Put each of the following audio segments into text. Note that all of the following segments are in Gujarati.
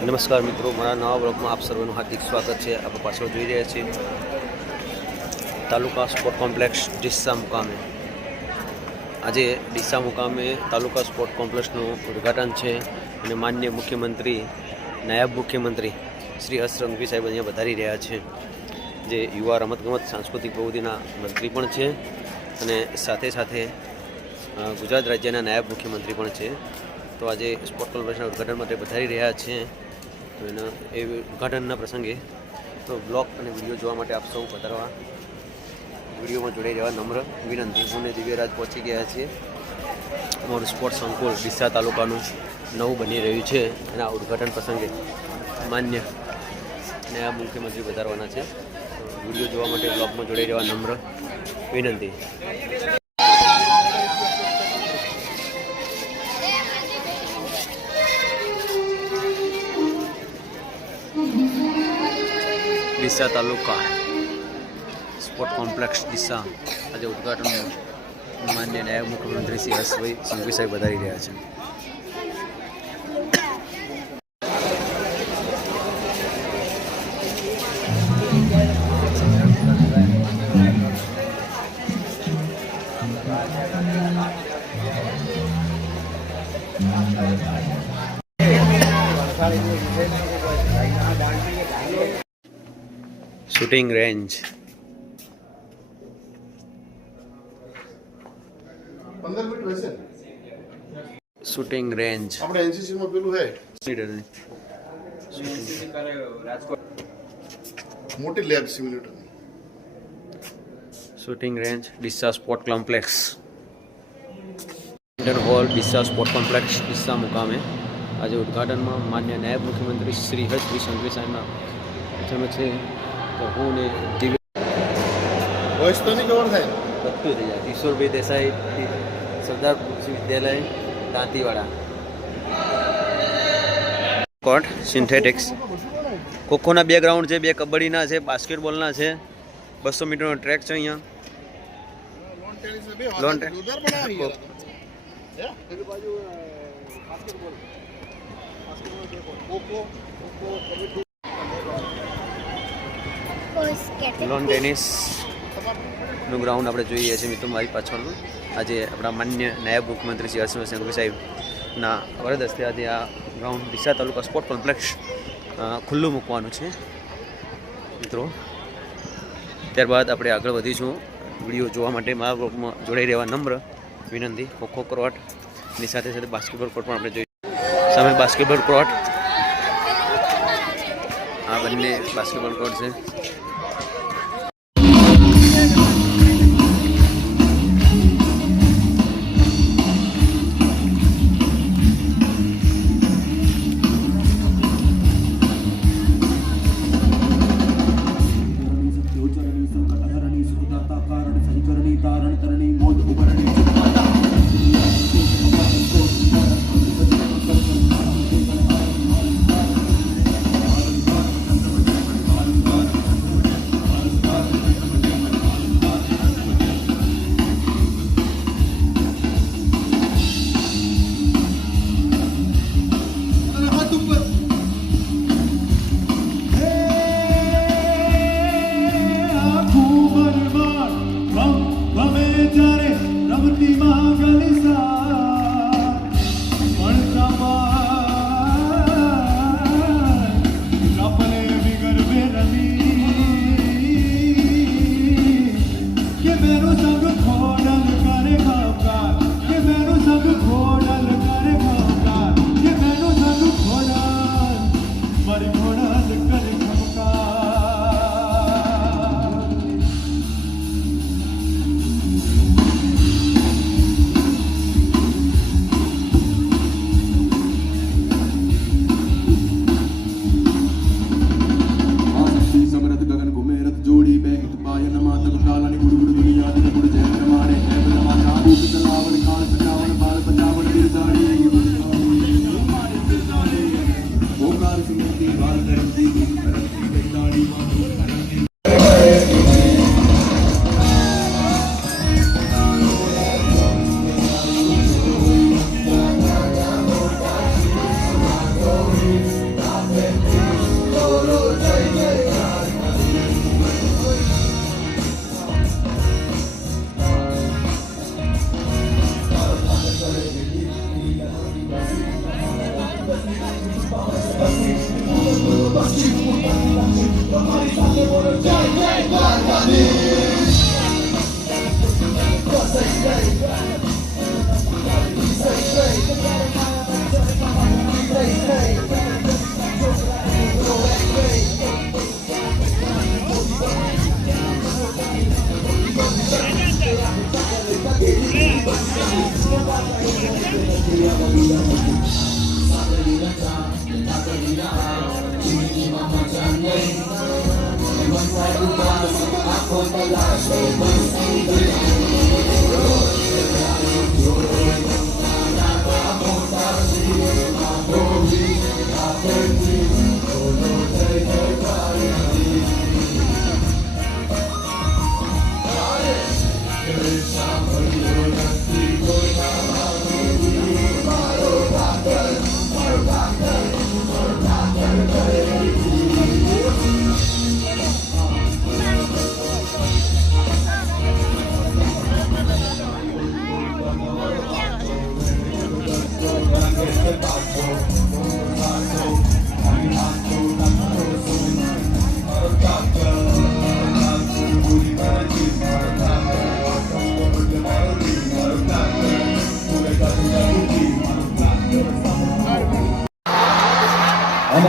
નમસ્કાર મિત્રો, મારા નવા બ્લોગમાં આપ સર્વેનું હાર્દિક સ્વાગત છે. આપણે પાછળ જોઈ રહ્યા છીએ તાલુકા સ્પોર્ટ કોમ્પ્લેક્સ ડીસા મુકામે. આજે ડીસા મુકામે તાલુકા સ્પોર્ટ કોમ્પ્લેક્સનું ઉદ્ઘાટન છે અને માનનીય મુખ્યમંત્રી, નાયબ મુખ્યમંત્રી શ્રી હર્ષ સંઘવી સાહેબ અહીંયા વધારી રહ્યા છે, જે યુવા રમતગમત સાંસ્કૃતિક પ્રવૃત્તિના મંત્રી પણ છે અને સાથે સાથે ગુજરાત રાજ્યના નાયબ મુખ્યમંત્રી પણ છે. તો આજે સ્પોર્ટ કોમ્પ્લેક્સના ઉદ્ઘાટન માટે વધારી રહ્યા છે. તો એના એ ઉદ્ઘાટનના પ્રસંગે તો બ્લોગ અને વિડીયો જોવા માટે આપ સૌ પધારવા, વિડીયોમાં જોડાઈ રહેવા નમ્ર વિનંતી. હું ને દિવ્યરાજ પહોંચી ગયા છીએ. અમારું સ્પોર્ટ સંકુલ ડીસા તાલુકાનું નવું બની રહ્યું છે. એના ઉદ્ઘાટન પ્રસંગે માન્ય નાયબ મુખ્યમંત્રી પધારવાના છે. વિડીયો જોવા માટે બ્લોગમાં જોડાઈ રહેવા નમ્ર વિનંતી. ડીસા તાલુકા સ્પોર્ટ કોમ્પ્લેક્સ ડીસા આજે ઉદ્ઘાટન માન્ય નાયબ મુખ્યમંત્રી શ્રી હર્ષભાઈ સંઘવી સાહેબ વધારી રહ્યા છે. શૂટિંગ રેન્જ, 15 મિનિટ રહેશે. શૂટિંગ રેન્જ આપણે એનસીસી માં પેલું હે મોટી lab simulator. Shooting range Deesa sport complex, hall Deesa sport complex Deesa મુકામે આજે ઉદ્ઘાટનમાં માન્ય નાયબ મુખ્યમંત્રી શ્રી હર્ષભાઈ સંઘવી સાહેબના જન્મ છે. તો હું ને વોઇસ તો નહીં કવર થાય, બધું થઈ જાય. કિશોરભાઈ દેસાઈ, સરદાર વિદ્યાલય દાંતીવાડા. કોર્ટ સિન્થેટિક્સ, ખોખોના 2 ગ્રાઉન્ડ છે, 2 કબડ્ડીના છે, બાસ્કેટબોલના છે, 200 મીટરનો ટ્રેક છે. અહીંયા લોન ટેનિસનું ગ્રાઉન્ડ આપણે જોઈએ છીએ મિત્રો મારી પાછળનું. આજે આપણા માન્ય નાયબ મુખ્યમંત્રી શ્રી હર્ષ સંઘવી સાહેબના વરદ હસ્તે આજે આ ગ્રાઉન્ડ ડીસા તાલુકા સ્પોર્ટ કોમ્પ્લેક્સ ખુલ્લું મૂકવાનું છે મિત્રો. ત્યારબાદ આપણે આગળ વધીશું. વિડીયો જોવા માટે મારા બ્લોગમાં જોડાઈ રહેવા નમ્ર વિનંતી. ખોખો કોર્ટની સાથે સાથે બાસ્કેટબોલ કોર્ટ પણ આપણે જોઈશું. સામે બાસ્કેટબોલ કોર્ટ, આ બંને બાસ્કેટબોલ કોર્ટ છે.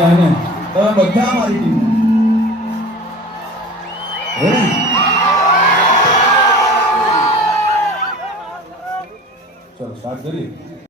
અને તમે બધા મારી ટીમ રેડી ચલો સ્ટાર્ટ કરીએ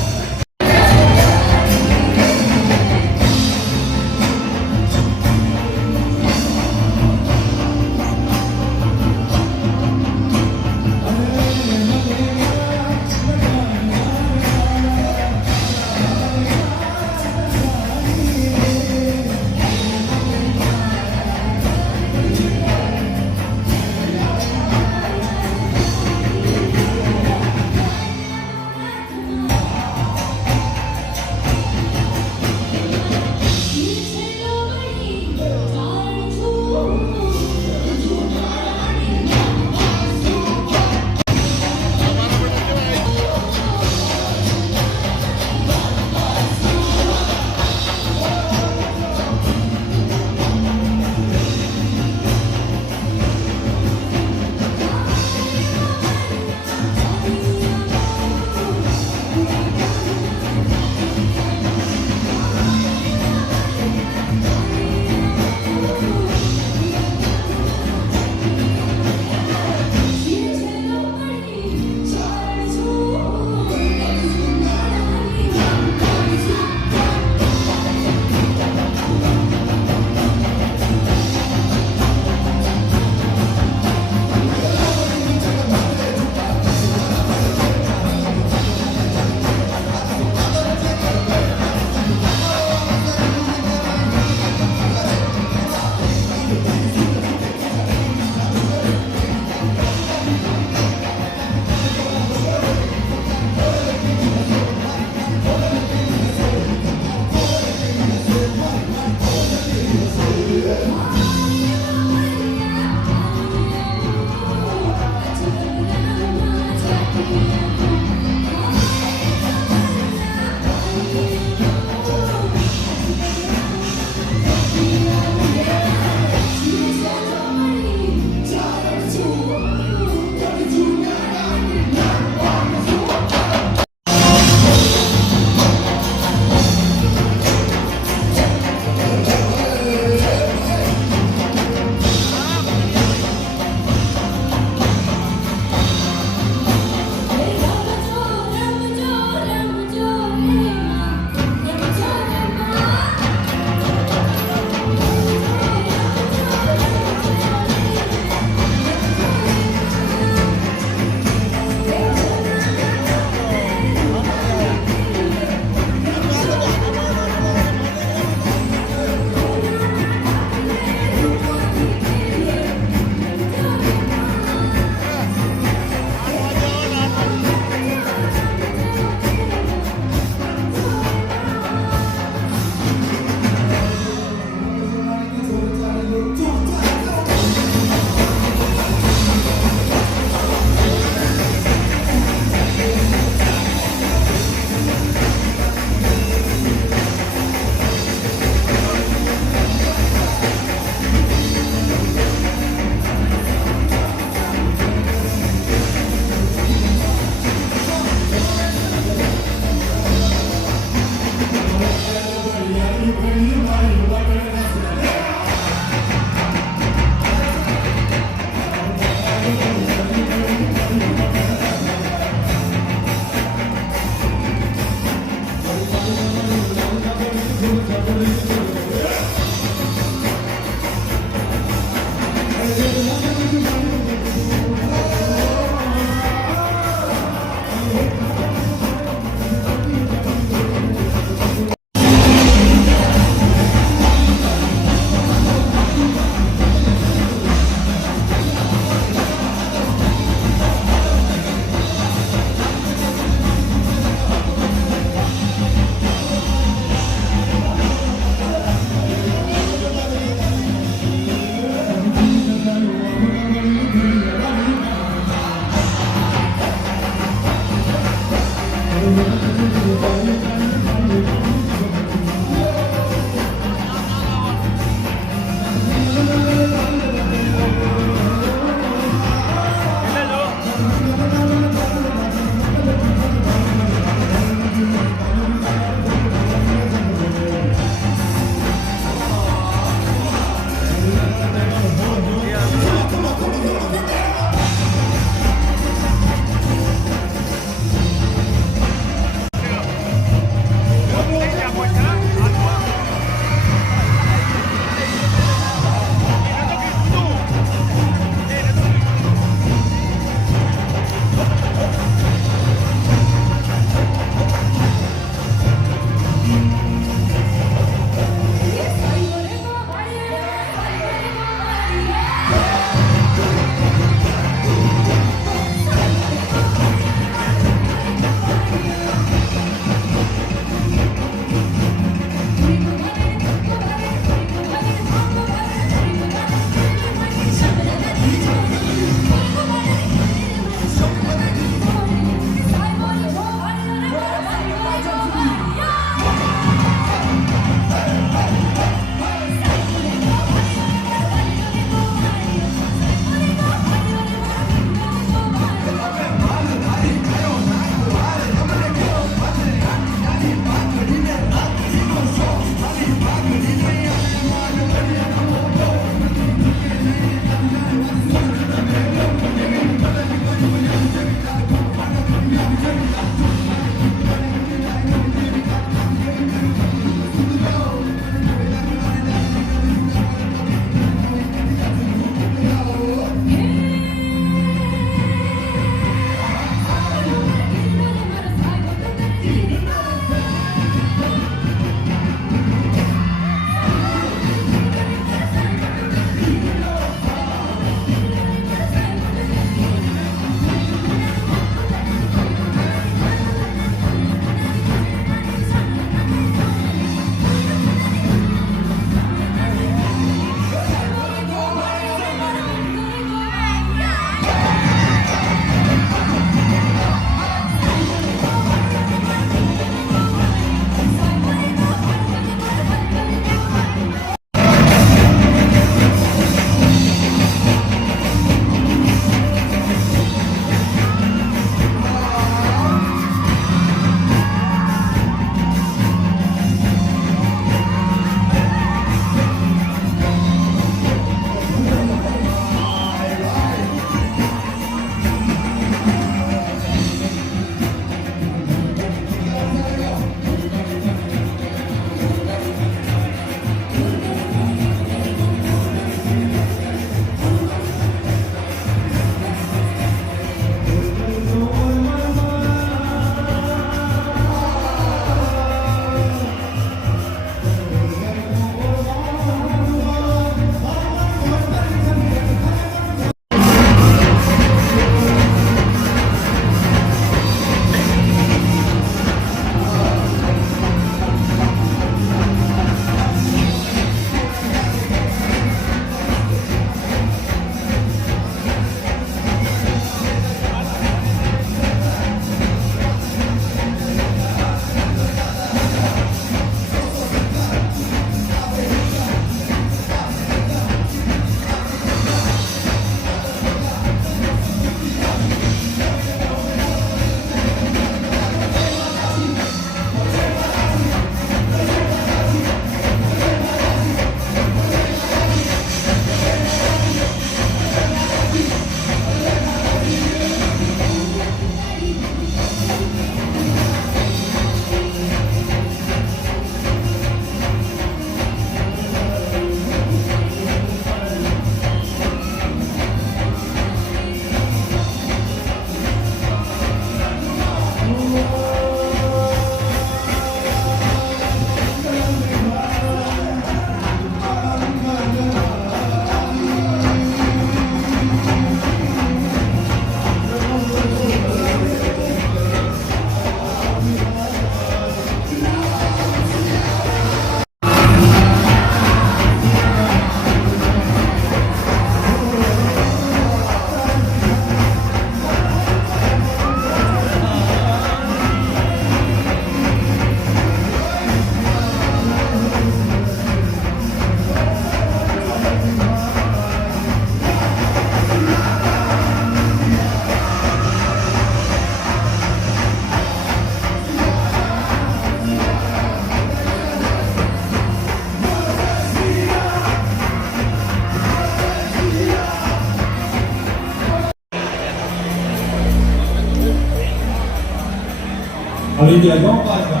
ફરી ગયા જો પાછા.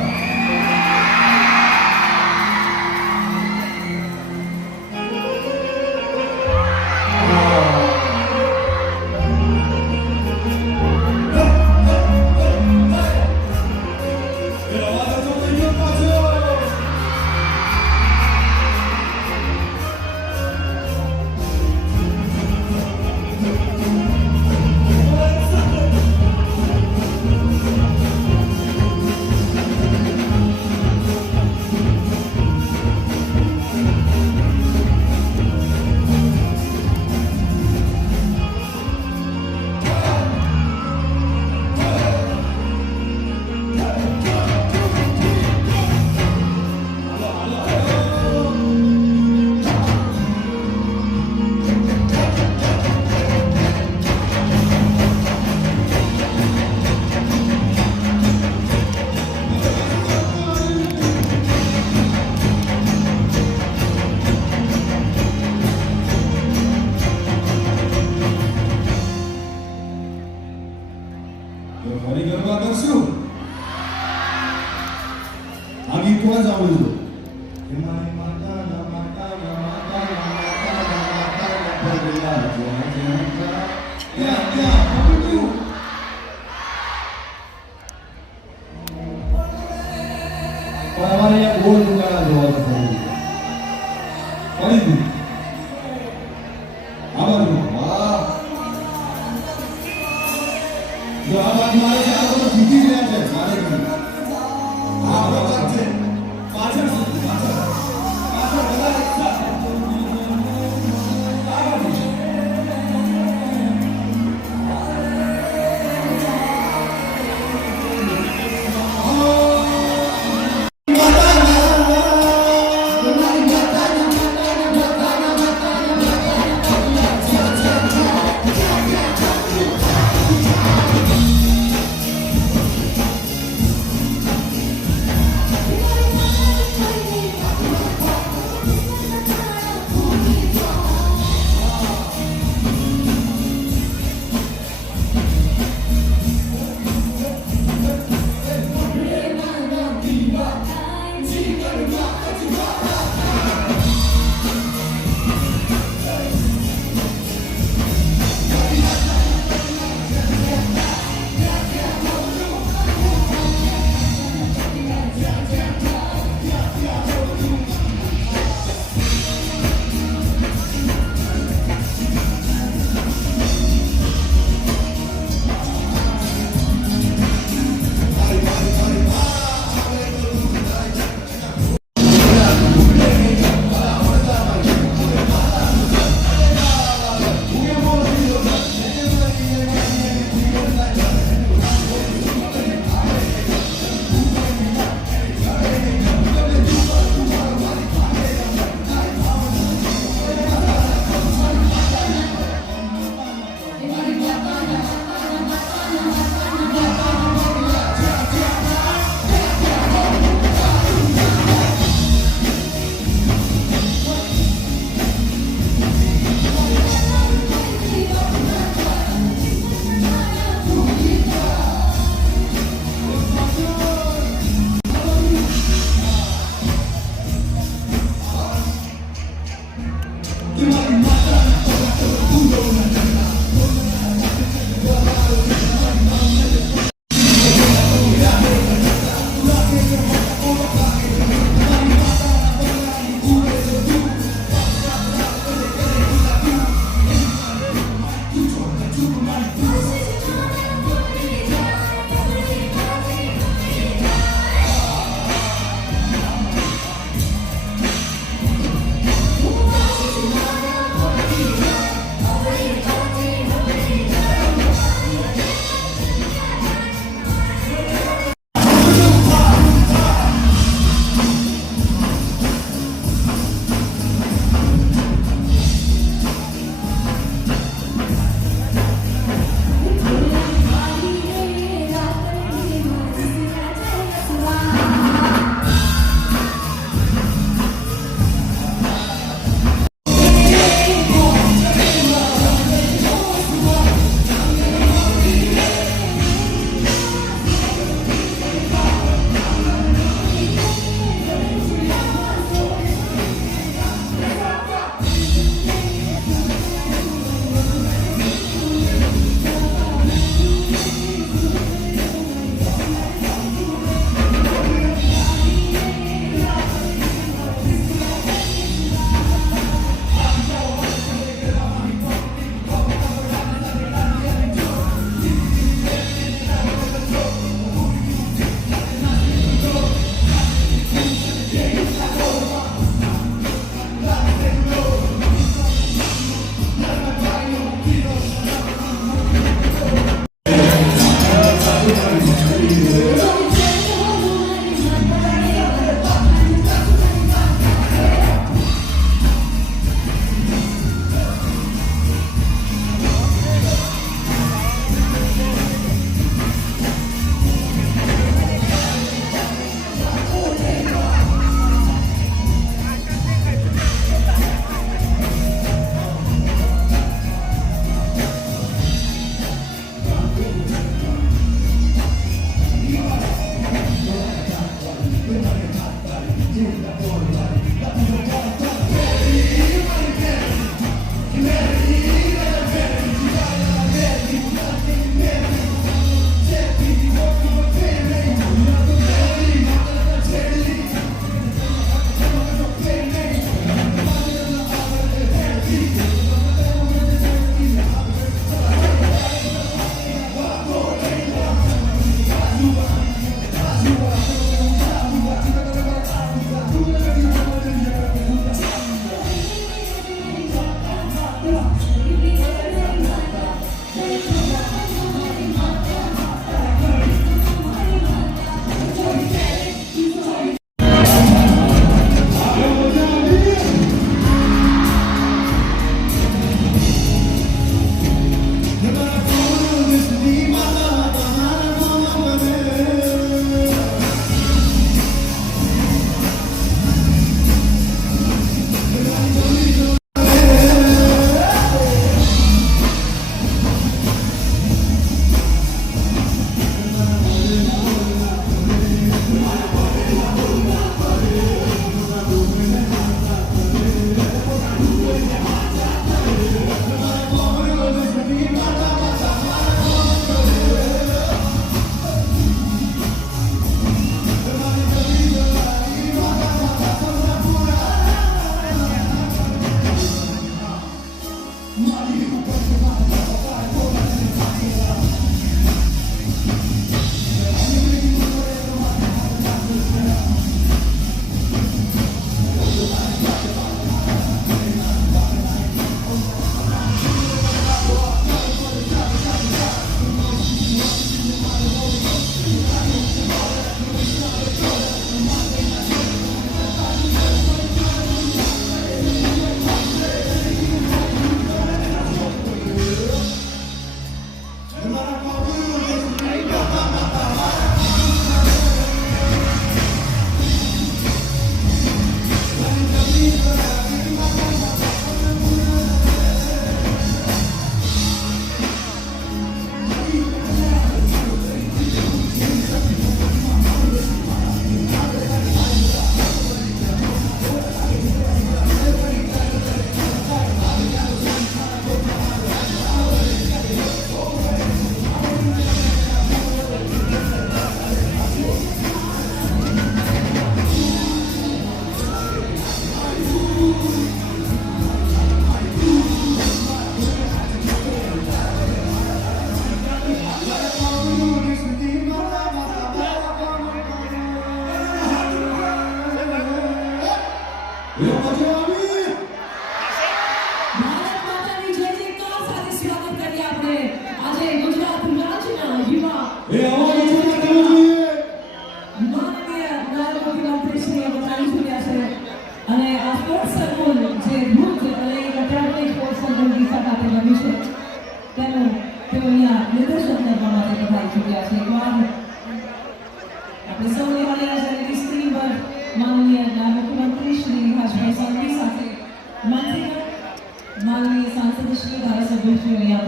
ફરી ગરબા કરશું. આ ગીત કોણ સાંભળ્યું? મારી માતા માતા માતા ત્યાં ત્યાં સાંભળ્યું? પણ અમારે અહીંયા ગોળ દુકાના જોવા નથી. ફરીથી આ બાજુ. વાહ, જો આ બાજુ મારે છે, આ બધું જીતી જ રહ્યા છે. મારે નહીં. આ બરાબર છે. પાછળ સુધી, પાછળ બધા એક સાથે. આ બાજુ.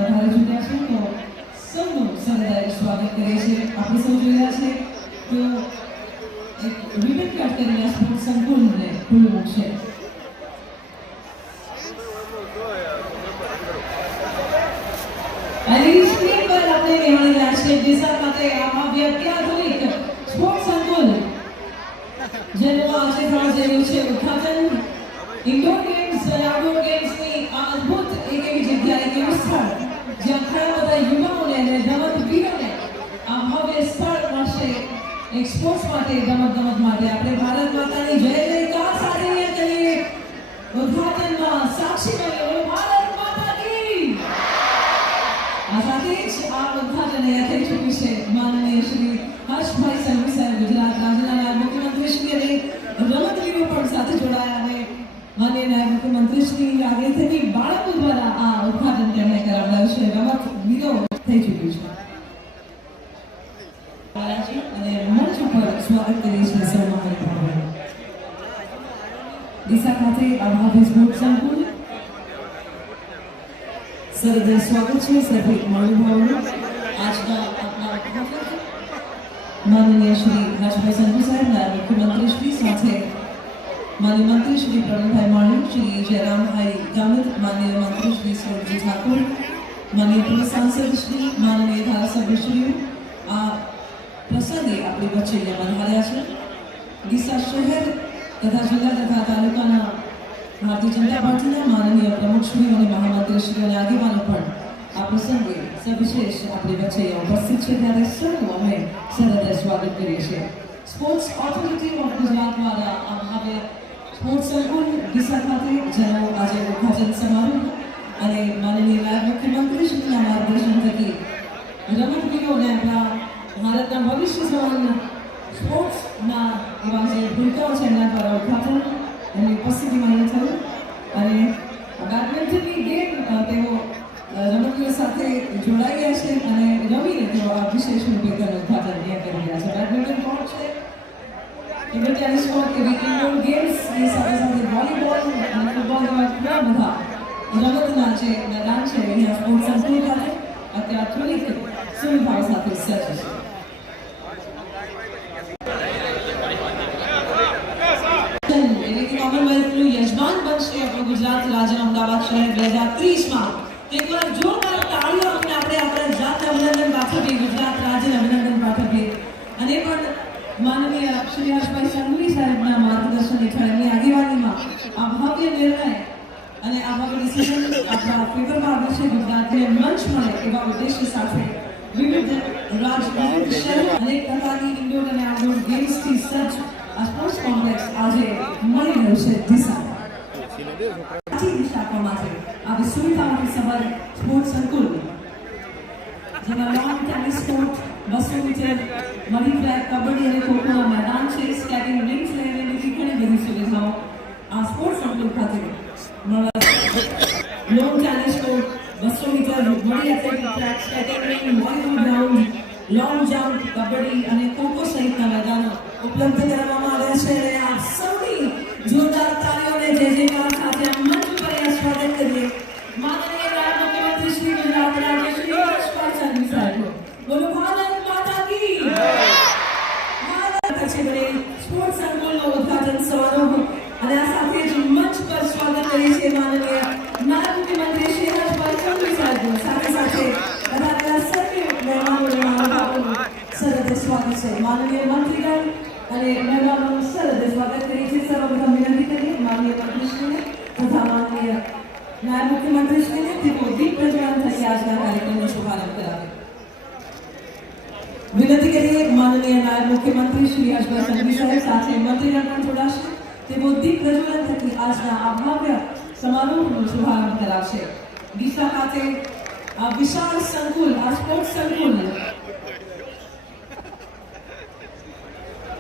વધારે ચૂક્યા છે તો સૌનું સહૃદય સ્વાગત કરે છે. આપણે સૌ જોઈ રહ્યા છે તો એક રિબન કટ કરીને સ્પોર્ટ સંકુલને ખુલ્લું મૂકશે. અને સ્ક્રીન પર આપણે નિહાળી રહ્યા છે ડીસા ખાતે આ અત્યાધુનિક સ્પોર્ટ સંકુલ જેનું આજે થવા જઈ રહ્યું છે ઉદ્ઘાટન. ઇન્ડોર ગેમ્સ અને આઉટડોર ગેમ્સની આ અદ્ભુત એક એવી જગ્યા, એક એવું સ્થળ જ્યાં ઘણા બધા યુવાઓને અને રમતવીરોને આ ભવ્ય સ્થળ મળશે એક સ્પોર્ટ્સ માટે, રમત માટે. આપણે ભારત માતાની જય જયકાર સાથે અહીંયા કરીએ ઉદ્ઘાટનમાં સાક્ષી બન્યો ભારત માતા કી. આ સાથે જ આ ઉદ્ઘાટન અહીંયા થઈ ચૂક્યું છે. માનનીય શ્રી હર્ષભાઈ સંઘવી સાહેબ, ગુજરાત રાજ્યના નાયબ મુખ્યમંત્રી શ્રી અને રમતવીરો પણ સાથે જોડાયા અને માનનીય નાયબ મુખ્યમંત્રી શ્રી આગળથી બાળકો દ્વારા આ ઉદ્ઘાટન તેમણે કરાવડાવ્યું છે. રમતવીરો થઈ ચૂક્યું છે. અને મંચ ઉપર સ્વાગત કરીએ છીએ સન્માનિત ભાવોનું. ડીસા ખાતે આ ભવ્ય સ્પોર્ટ સંકુલ સહૃદય સ્વાગત છે સર્વે મહાનુભાવોનું. આજના આપણા ઉદ્ઘાટક માનનીય શ્રી હર્ષભાઈ સંઘવી સાહેબ, નાયબ મુખ્યમંત્રી શ્રી સાથે માનનીય મંત્રી શ્રી પ્રવીણભાઈ માણી, શ્રી જયરામભાઈ ગામિત, માનનીય મંત્રી શ્રી સૌરભજી ઠાકોર, માનનીય પૂર્વ સાંસદ શ્રી, માનનીય ધારાસભ્યશ્રીઓ આ પ્રસંગે આપણી વચ્ચે પધાર્યા છે. ડીસા શહેર તથા જિલ્લા તથા તાલુકાના ભારતીય જનતા પાર્ટીના માનનીય પ્રમુખશ્રીઓ અને મહામંત્રીશ્રીઓ અને આગેવાનો પણ આ પ્રસંગે સવિશેષ આપણી વચ્ચે ઉપસ્થિત છે. ત્યારે સૌનું અમે સહૃદય સ્વાગત કરીએ છીએ. સ્પોર્ટ્સ ઓથોરિટી ઓફ ગુજરાત દ્વારા આ ભવ્ય સ્પોર્ટ્સ સંકુલ ડીસા ખાતે જેનો આજે ઉદ્ઘાટન સમારોહ અને માનનીય નાયબ મુખ્યમંત્રી શ્રીના માર્ગદર્શન થકી રમતવીરોને આપણા ભારતના ભવિષ્ય સમાન સ્પોર્ટ્સના એવા જે ભૂલકાઓ છે એમના દ્વારા ઉદ્ઘાટન એમની ઉપસ્થિતિમાં અહીંયા થયું. અને બેડમિન્ટનની ગેમ તેઓ રમતવીરો સાથે જોડાઈ ગયા છે અને રમીને તેઓ આ વિશેષ રૂપે તેનું ઉદ્ઘાટન અહીંયા કરી રહ્યા છે. બેડમિન્ટન કોર્ટ છે, ટેબલ ટેનિસ કોર્ટ, એવી ઇન્ડોર ગેમ્સની સાથે સાથે વોલીબોલ અને ફૂટબોલ જેવા ઘણા બધા રમતના જે મેદાન છે અહીંયા સ્પોર્ટ્સ સંકુલ ખાતે અત્યાધુનિક સુવિધાઓ સાથે સજ્જ છે. કોમનવેલ્થનું યજમાન બનશે આપણું ગુજરાત રાજ્યના અમદાવાદ શહેર 2030માં. એકવાર જોરદાર તાળીઓ આપીને આપણે આપણા જાતને અભિનંદન પાઠવીએ, ગુજરાત રાજ્યને અભિનંદન પાઠવીએ. અને પણ માનનીય શ્રી હર્ષભાઈ સંઘવી સાહેબના માર્ગદર્શન હેઠળ એમની આગેવાનીમાં આ ભવ્ય નિર્ણય અને આ ભવ્ય ડિસિઝન આપણા પેપરમાં આવ્યું છે. ગુજરાતને મંચ મળે એવા ઉદ્દેશ્ય સાથે વિવિધ શહેર અનેક પ્રકારની ઇન્ડોર અને આઉટડોર ગેમ્સથી સજ્જ આ સ્પોર્ટ્સ કોમ્પ્લેક્સ આજે મળી રહ્યું છે ડીસા. દિશા માટે આવી સુવિધાઓથી સભર સ્પોર્ટ્સ સંકુલ જેમાં લોન ટેનિસ કોર્ટ, 200 મીટર મની ટ્રેક, કબડ્ડી અને ખોખોના મેદાન છે, સ્કેટિંગ રિંગ્સ લઈને બીજી ઘણી બધી સુવિધાઓ આ સ્પોર્ટ્સ સંકુલ ખાતે મળે. લોન ટેનિસ કોર્ટ, 200 મીટર મની athletic track, skating ring, volleyball ground, long jump, kabaddi અને ખોખો સહિતના મેદાનો ઉપલબ્ધ કરવામાં આવ્યા છે. અને આપ સૌની જોરદાર તાળીઓને જય જયકાર સાથે આ મંચ ઉપર સ્વાગત કરીએ માનનીય નાયબ મુખ્યમંત્રી શ્રી ગુજરાત રાજ્ય શ્રી હર્ષભાઈ સંઘવી સાહેબ. બોલો ભારત માતા કી. ભારત છે બને સ્પોર્ટ્સ સંકુલનો ઉદ્ઘાટન સમારોહ અને આ સાથે જ મંચ પર સ્વાગત કરીએ છીએ માનનીય નાયબ મુખ્યમંત્રી શ્રી હર્ષભાઈ સંઘવી સાહેબ. સાથે સાથે બધા સર્વે મહેમાનોનું સહૃદય સ્વાગત છે. માનનીય મંત્રીગણ અને મહેમાનોનું સહૃદય સ્વાગત કરીએ છીએ. સર્વપ્રથમ વિનંતી કરીએ માનનીય મંત્રીશ્રીને તથા માનનીય નાયબ મુખ્યમંત્રીશ્રીને તેઓ દીપ પ્રજ્વલન થઈ આજના કાર્યક્રમનો શુભારંભ કરાવે. વિનંતી કરીએ માનનીય નાયબ મુખ્યમંત્રી શ્રી હર્ષભાઈ સંઘવી સાહેબ સાથે મંત્રીગણ પણ જોડાશે. તેઓ દીપ પ્રજ્વલન થકી આજના આ ભવ્ય સમારોહનો શુભારંભ કરાવશે. ડીસા ખાતે આ વિશાળ સંકુલ, આ સ્પોર્ટ્સ સંકુલ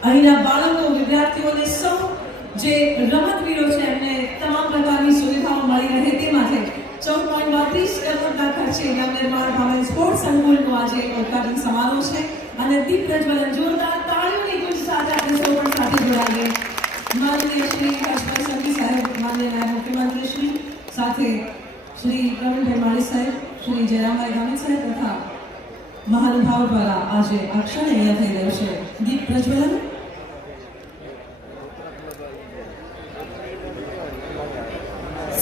અહીંના બાળકો, વિદ્યાર્થીઓને સૌ જે રમતવીરો છે એમને તમામ પ્રકારની સુવિધાઓ મળી રહે તે માટે 14.32 કરોડના ખર્ચે નવનિર્માણ પામેલ સ્પોર્ટ્સ સંકુલનું આજે ઉદ્ઘાટન સમારોહ છે. અને દીપ પ્રજ્વલન જોરદાર તાળીઓની ગુંજ સાથે આપણે સૌ પણ સાથે જોડાઈએ. માનનીય શ્રી હર્ષભાઈ સંઘવી સાહેબ, માનનીય નાયબ મુખ્યમંત્રી શ્રી સાથે શ્રી પ્રવીણભાઈ માળી સાહેબ, શ્રી જયરામભાઈ ગામિત સાહેબ તથા મહાનુભાવ દ્વારા આજે આ ક્ષણે અહીંયા થઈ રહ્યું છે દીપ પ્રજ્વલન.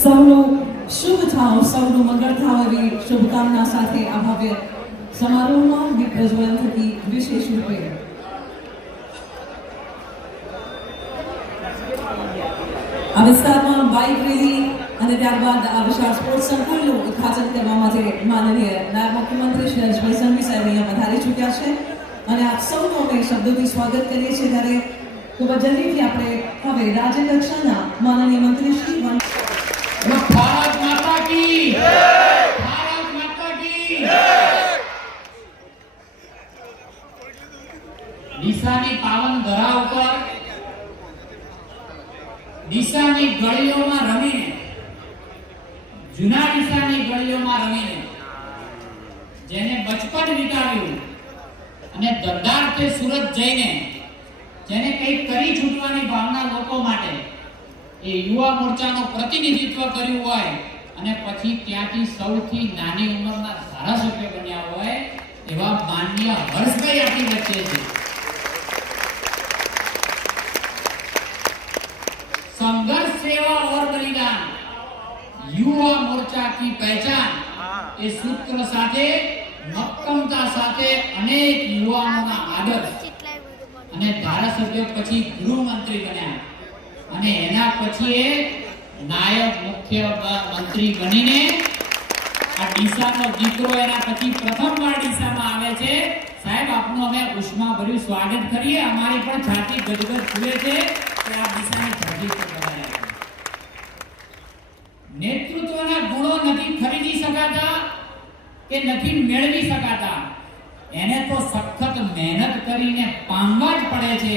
સૌનું શુભ થાવ, સૌનું મંગળ થાવ એવી શુભકામના સાથે આ ભવ્ય સમારોહમાં દીપ પ્રજ્વલન થકી વિશેષ રૂપે આ વિસ્તારમાં બાઇક રેલી અને ત્યારબાદ આ વિશાળ સ્પોર્ટ્સ સંકુલનું ઉદ્ઘાટન કરવા માટે માનનીય નાયબ મુખ્યમંત્રી શ્રી હર્ષભાઈ સંઘવી સાહેબ અહીંયા પધારી ચૂક્યા છે અને આપ સૌનું અમે શબ્દોથી સ્વાગત કરીએ છીએ. ત્યારે ખૂબ જ જલ્દીથી આપણે હવે રાજ્ય કક્ષાના માનનીય મંત્રી શ્રી ભારત માતા કી જય, ભારત માતા કી જય. ડીસાની પાવન ધરા ઉપર ડીસાની ગળીઓમાં રમીને, જૂના ડીસાની ગળીઓમાં રમીને જેને બચપન વિતાવ્યું અને દરદારથી સુરત જઈને જેને કંઈક કરી છૂટવાની ભાવના લોકો માટે એ યુવા મોરચાનું પ્રતિનિધિત્વ કર્યું હોય અને પછી ત્યાંથી સૌથી નાની ઉંમરના ધારાસભ્ય બન્યા હોય એવા માનનીય હર્ષભાઈ આપણી વચ્ચે છે. संघर्ष सेवा और बलिदान युवा मोर्चा की पहचान એ સૂત્ર સાથે મક્કમતા સાથે અનેક યુવાનોના આદર્શ અને ધારાસભ્ય પછી ગૃહમંત્રી બન્યા અને એના પછી એ નાયબ મુખ્યમંત્રી બનીને આ ડીસાનો દીકરો એના પછી પ્રથમવાર ડીસામાં આવે છે. સાહેબ આપનું અમે ઉષ્માભર્યું સ્વાગત કરીએ. અમારી પણ છાતી ગદગદ થુએ છે કે આ ડીસાની ધરતી પર પધાર્યા. નેતૃત્વના ગુણો નથી ખરીદી શકાતા કે નથી મેળવી શકાતા, એને તો સખત મહેનત કરીને પામવા જ પડે છે.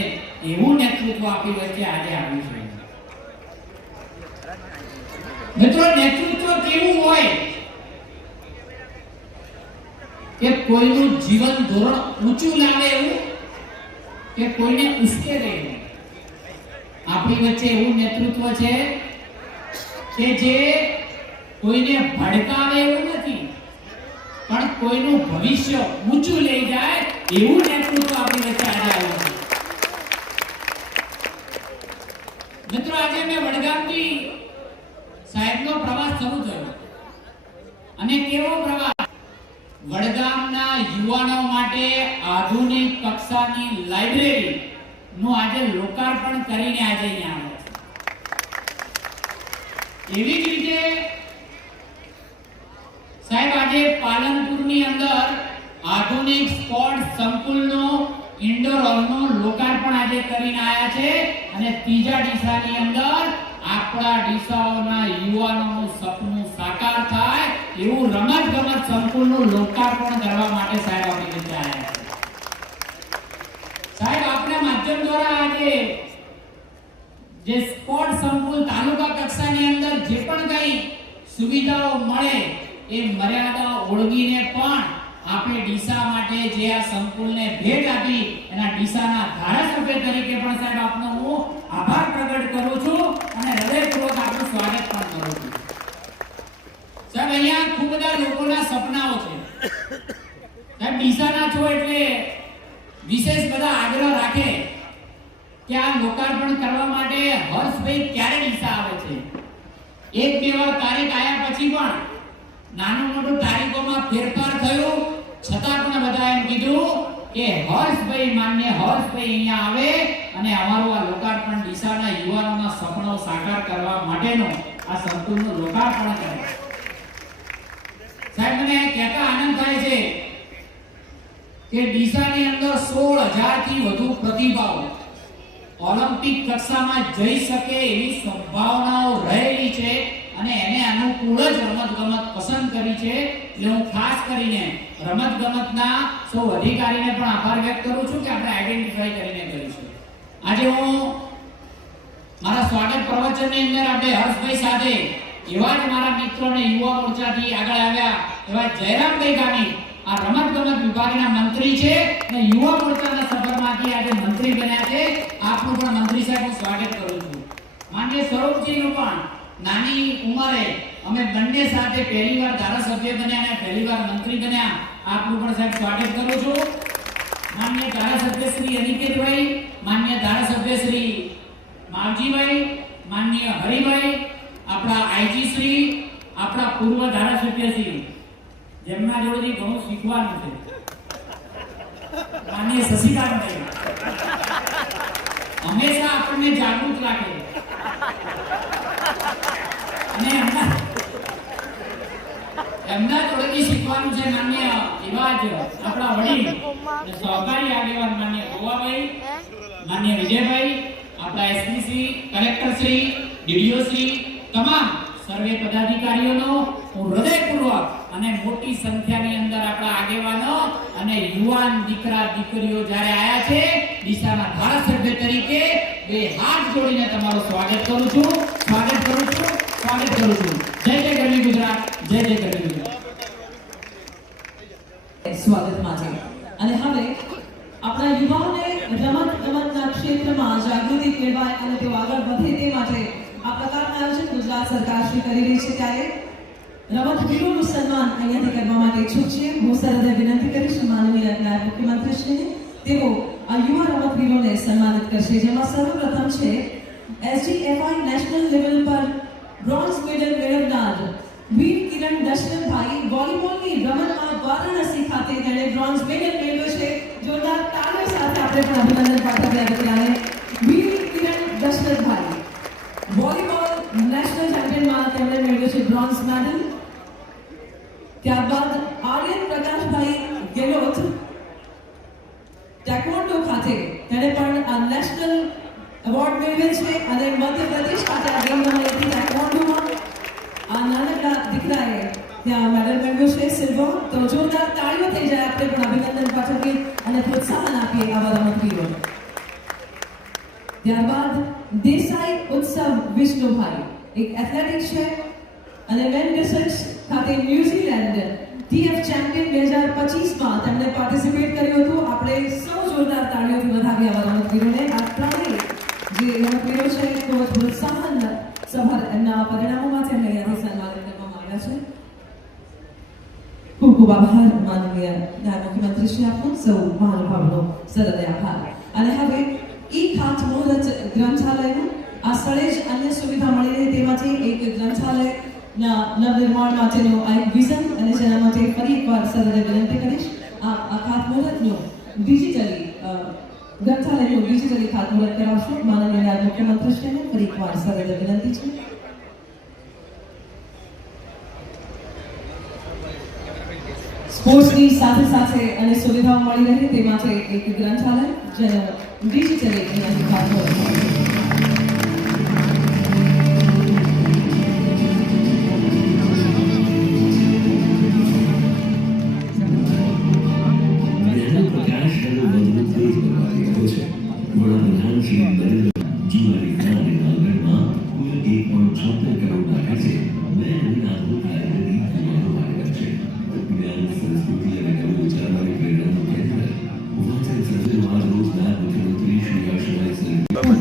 એવું નેતૃત્વ આપણી વચ્ચે આજે આવ્યું છે. મિત્રો, નેતૃત્વ કેવું હોય કે કોઈનું જીવન ધોરણ ઊંચું લાવે એવું કે કોઈને ઉશ્કેરે એવું. આપણી વચ્ચે એવું નેતૃત્વ છે કે જે કોઈને ભડકાવે એવું નથી પણ કોઈનું ભવિષ્ય ઊંચું લઈ જાય એવું નેતૃત્વ આપણી વચ્ચે આજે આવ્યું છે. મિત્રો, આજે મેં વડગામથી સાહેબનો પ્રવાસ શરૂ થયો અને કેવો પ્રવાસ! વડગામના યુવાનો માટે આધુનિક કક્ષાની લાઇબ્રેરી નું આજે લોકાર્પણ કરીને આજે અહીંયા આવ્યા છે. એવી જ રીતે સાહેબ આજે પાલનપુરની અંદર આધુનિક સ્પોર્ટ્સ સંકુલનો ઇન્ડોર હોલનું લોકાર્પણ આજે કરીને આવ્યા છે અને ત્રીજા ડીસાની અંદર આપણા ડીસાઓના યુવાનોનું સપનું સાકાર થાય એવું રમતગમત સંકુલનું લોકાર્પણ કરવા માટે સાહેબ આપણી વચ્ચે આવ્યા છે. સાહેબ, આપના માધ્યમ દ્વારા આજે જે સ્પોર્ટ સંકુલ તાલુકા કક્ષાની અંદર જે પણ કઈ સુવિધાઓ મળે એ મર્યાદા ઓળગીને પણ આપણે ડીસા માટે જે આ સંકુલને ભેટ આપી એના ડીસાના ધારાસભ્ય તરીકે પણ સાહેબ આપનો હું આભાર પ્રગટ કરું છું અને હૃદયપૂર્વક આપનું સ્વાગત પણ કરું છું. સાહેબ, અહીંયા ખૂબ બધા લોકોના સપનાઓ છે. સાહેબ, ડીસાના છો એટલે વિશેષ બધા આગ્રહ રાખે કે આ લોકાર્પણ કરવા માટે હર્ષભાઈ ક્યારે ડીસા આવે છે. એક બે વાર તારીખ આવ્યા પછી પણ નાનું મોટું તારીખોમાં ફેરફાર થયો છતાં પણ બધા એમ કીધું કે હર્ષભાઈ, માન્ય હર્ષભાઈ અહીંયા આવે અને અમારું આ લોકાર્પણ ડીસાના યુવાનોના સપનો સાકાર કરવા માટેનું આ સંકુલનું લોકાર્પણ કરે. સાહેબ, મને કહેતા આનંદ થાય છે કે ડીસાની અંદર 16,000 થી વધુ પ્રતિભાઓ ઓલિમ્પિક કક્ષામાં જઈ શકે એવી સંભાવનાઓ રહેલી છે અને એને અનુકૂળ જ રમતગમત પસંદ કરી છે. એટલે હું ખાસ કરીને રમતગમતના સૌ અધિકારીને પણ આભાર વ્યક્ત કરું છું કે આપણે આઈડેન્ટિફાઈ કરીને કરીશું. આજે હું મારા સ્વાગત પ્રવચનની અંદર આપણે હર્ષભાઈ સાથે એવા જ મારા મિત્રોને યુવા મોરચાથી આગળ આવ્યા એવા જયરામભાઈ ગામી આ રમતગમત વિભાગના મંત્રી છે અને યુવા મોરચાના સભરમાંથી આજે મંત્રી બન્યા છે. આપનું પણ મંત્રી સાહેબ હું સ્વાગત કરું છું. માનનીય સ્વરૂપજીનું પણ નાની ઉંમરે અમે બંને સાથે પહેલીવાર ધારાસભ્ય બન્યા અને પહેલીવાર મંત્રી બન્યા. આપનું પણ સાહેબ સ્વાગત કરું છું. માનનીય ધારાસભ્ય શ્રી અનિકેતભાઈ, માનનીય ધારાસભ્ય શ્રી માવજીભાઈ, માનનીય હરિભાઈ, આપણા આઈજી શ્રી, આપણા પૂર્વ ધારાસભ્ય શ્રી, જેમના જોડેથી ઘણું શીખવાનું છે, માનનીય શશિકાંતભાઈ, હંમેશા આપણને જાગૃત રાખે અને એમના જોડેથી શીખવાનું છે. માનનીય એવા જ આપણા વડીલ અને સહકારી આગેવાન માનનીય ગોવાભાઈ, માનનીય વિજયભાઈ, આપણા SP Shri, collector Shri, DDO Shri, તમામ સર્વે પદાધિકારીઓનો હું હૃદયપૂર્વક અને મોટી સંખ્યાની અંદર આપણા આગેવાનો અને યુવાન દીકરા દીકરીઓ જ્યારે આયા છે, ડીસાના ધારાસભ્ય તરીકે બે હાથ જોડીને તમારું સ્વાગત કરું છું. જય જય ગરવી ગુજરાત, જય જય ગરવી ગુજરાત. સ્વાગતમાં છે. અને હવે આપણા યુવાઓને રમતગમતના ક્ષેત્રમાં જાગૃતિ કેળવાય અને તેઓ આગળ વધે તે માટે આ પ્રકારના આયોજન ગુજરાત સરકાર શ્રી કરી રહી છે. ત્યારે રમતવીરોનું સન્માન અહીંયાથી કરવા માટે ઈચ્છુક છે. હું સરહદે વિનંતી કરીશ માનનીય નાયબ મુખ્યમંત્રીશ્રીને તેઓ આ યુવા રમતવીરોને સન્માનિત કરશે. જેમાં સર્વપ્રથમ છે એસજીએફઆઈ નેશનલ લેવલ પર બ્રોન્ઝ મેડલ મેળવનાર વીર કિરણ દશરથભાઈ, વોલીબોલની રમતમાં વારાણસી ખાતે તેણે બ્રોન્ઝ મેડલ મેળવ્યો છે. જોરદાર તાળીઓ સાથે આપણે પણ અભિનંદન પાઠવ્યા અત્યારે વીર કિરણ દશરથભાઈ, વોલીબોલ નેશનલ ચેમ્પિયનમાં તેમણે મેળવ્યો છે બ્રોન્ઝ મેડલ. ત્યારબાદ આર્યન પ્રકાશભાઈ ગેલોત, ટેકવોન્ડો ખાતે તેણે પણ આ નેશનલ એવોર્ડ મેળવ્યો છે અને મધ્યપ્રદેશ ખાતે આ ગેમ રમાઈ ટેકવોન્ડોમાં આ નાનકડા દીકરાએ ત્યાં મેડલ મેળવ્યો છે સિલ્વર. તો જોરદાર તાળીઓ થઈ જાય, આપણે પણ અભિનંદન પાઠવીએ અને પ્રોત્સાહન આપીએ આવા રમતવીરો. ત્યારબાદ દેસાઈ ઉત્સવ વિષ્ણુભાઈ એક એથ્લેટિક છે અને મેન્ડેસન્સ ખાતે ન્યુઝીલેન્ડ ટીએફ ચેમ્પિયન 2025માં તેમણે પાર્ટિસિપેટ કર્યું હતું. આપણે સૌ જોરદાર તાળીઓથી વધાવીએ આવા રમતવીરોને. આ ત્રણેય જે રમતવીરો છે ખૂબ જ પ્રોત્સાહન સભર એમના પરિણામોમાં તેમને અહીંયાથી સન્માનિત કરવામાં આવ્યા છે. ખૂબ ખૂબ આભાર માનનીય નાયબ મુખ્યમંત્રી શ્રી આપનો, સૌ મહાનુભાવનો સરહદે આભાર. અને હવે ઈ ખાતમુહૂર્ત ગ્રંથાલયનું આ સ્થળે જ અન્ય સુવિધા મળી રહે તેમાંથી એક ગ્રંથાલયના નવનિર્માણ માટેનું આ એક વિઝન અને જેના માટે ફરી એકવાર સરહદે વિનંતી કરીશ આ ખાતમુહૂર્તનું ડિજિટલી ગ્રંથાલયનું ડિજિટલી ખાતમુહૂર્ત કરાવશો. માનનીય નાયબ મુખ્યમંત્રીશ્રીને ફરી એકવાર સરહદે વિનંતી છે. સ્પોર્ટ્સની સાથે સાથે અને સુવિધાઓ મળી રહે તે માટે એક ગ્રંથાલય જેનો ડિજિટલી અહીંયાથી ખાતમુહૂર્ત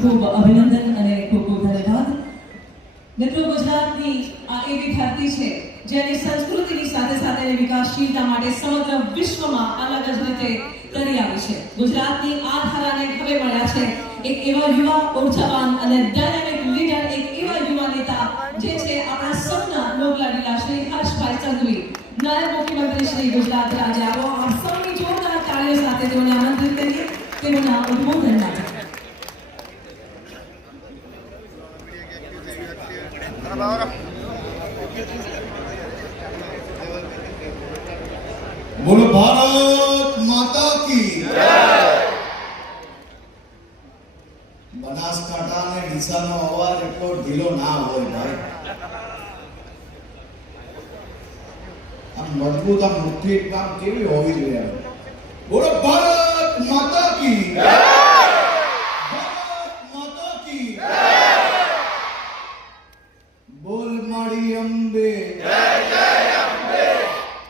ખૂબ અભિનંદન અને ખૂબ ખૂબ ધન્યવાદ. મિત્રો, ગુજરાતની આ એવી ધરતી છે જેની સંસ્કૃતિની સાથે સાથે વિકાસશીલતા માટે સમગ્ર વિશ્વમાં અલગ જ રીતે તરી આવી છે. ગુજરાતની આ ધારાને હવે મળ્યા છે એક એવા યુવા ઉર્જાવાન અને ડાયનેમિક લીડર, એક એવા યુવા નેતા જે છે આપણા સૌના લોકલાડીલા શ્રી હર્ષભાઈ સંઘવી, નાયબ મુખ્યમંત્રી શ્રી ગુજરાત રાજ્ય. આવો આપ સૌની જોરદાર તાળીઓ સાથે તેઓને આમંત્રિત કરીએ તેમના ઉદ્બોધન માટે. बोलो भारत माता की बनासकांठा ने ડીસાનો અવાજ એટલો ઢીલો ના હોય ભાઈ. આ મજબૂત આ મુઠ્ઠી કામ કેવી હોવી જોઈએ. બોલો ભારત માતા કી ભારત માતા કી બોલ માડી અંબે જય જય અંબે.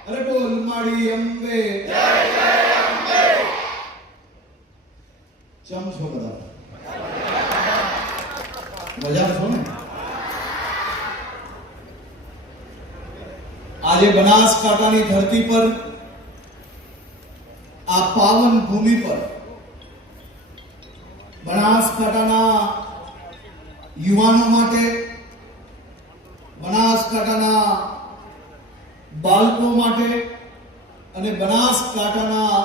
અરે બોલ માડી અંબે જય જય અંબે. ચમ છો બધા મજા છો ને? આજે બનાસકાંઠાની ધરતી પર આ પાવન ભૂમિ પર બનાસકાંઠાના યુવાનો માટે, બનાસકાંઠાના બાળકો માટે અને બનાસકાંઠાના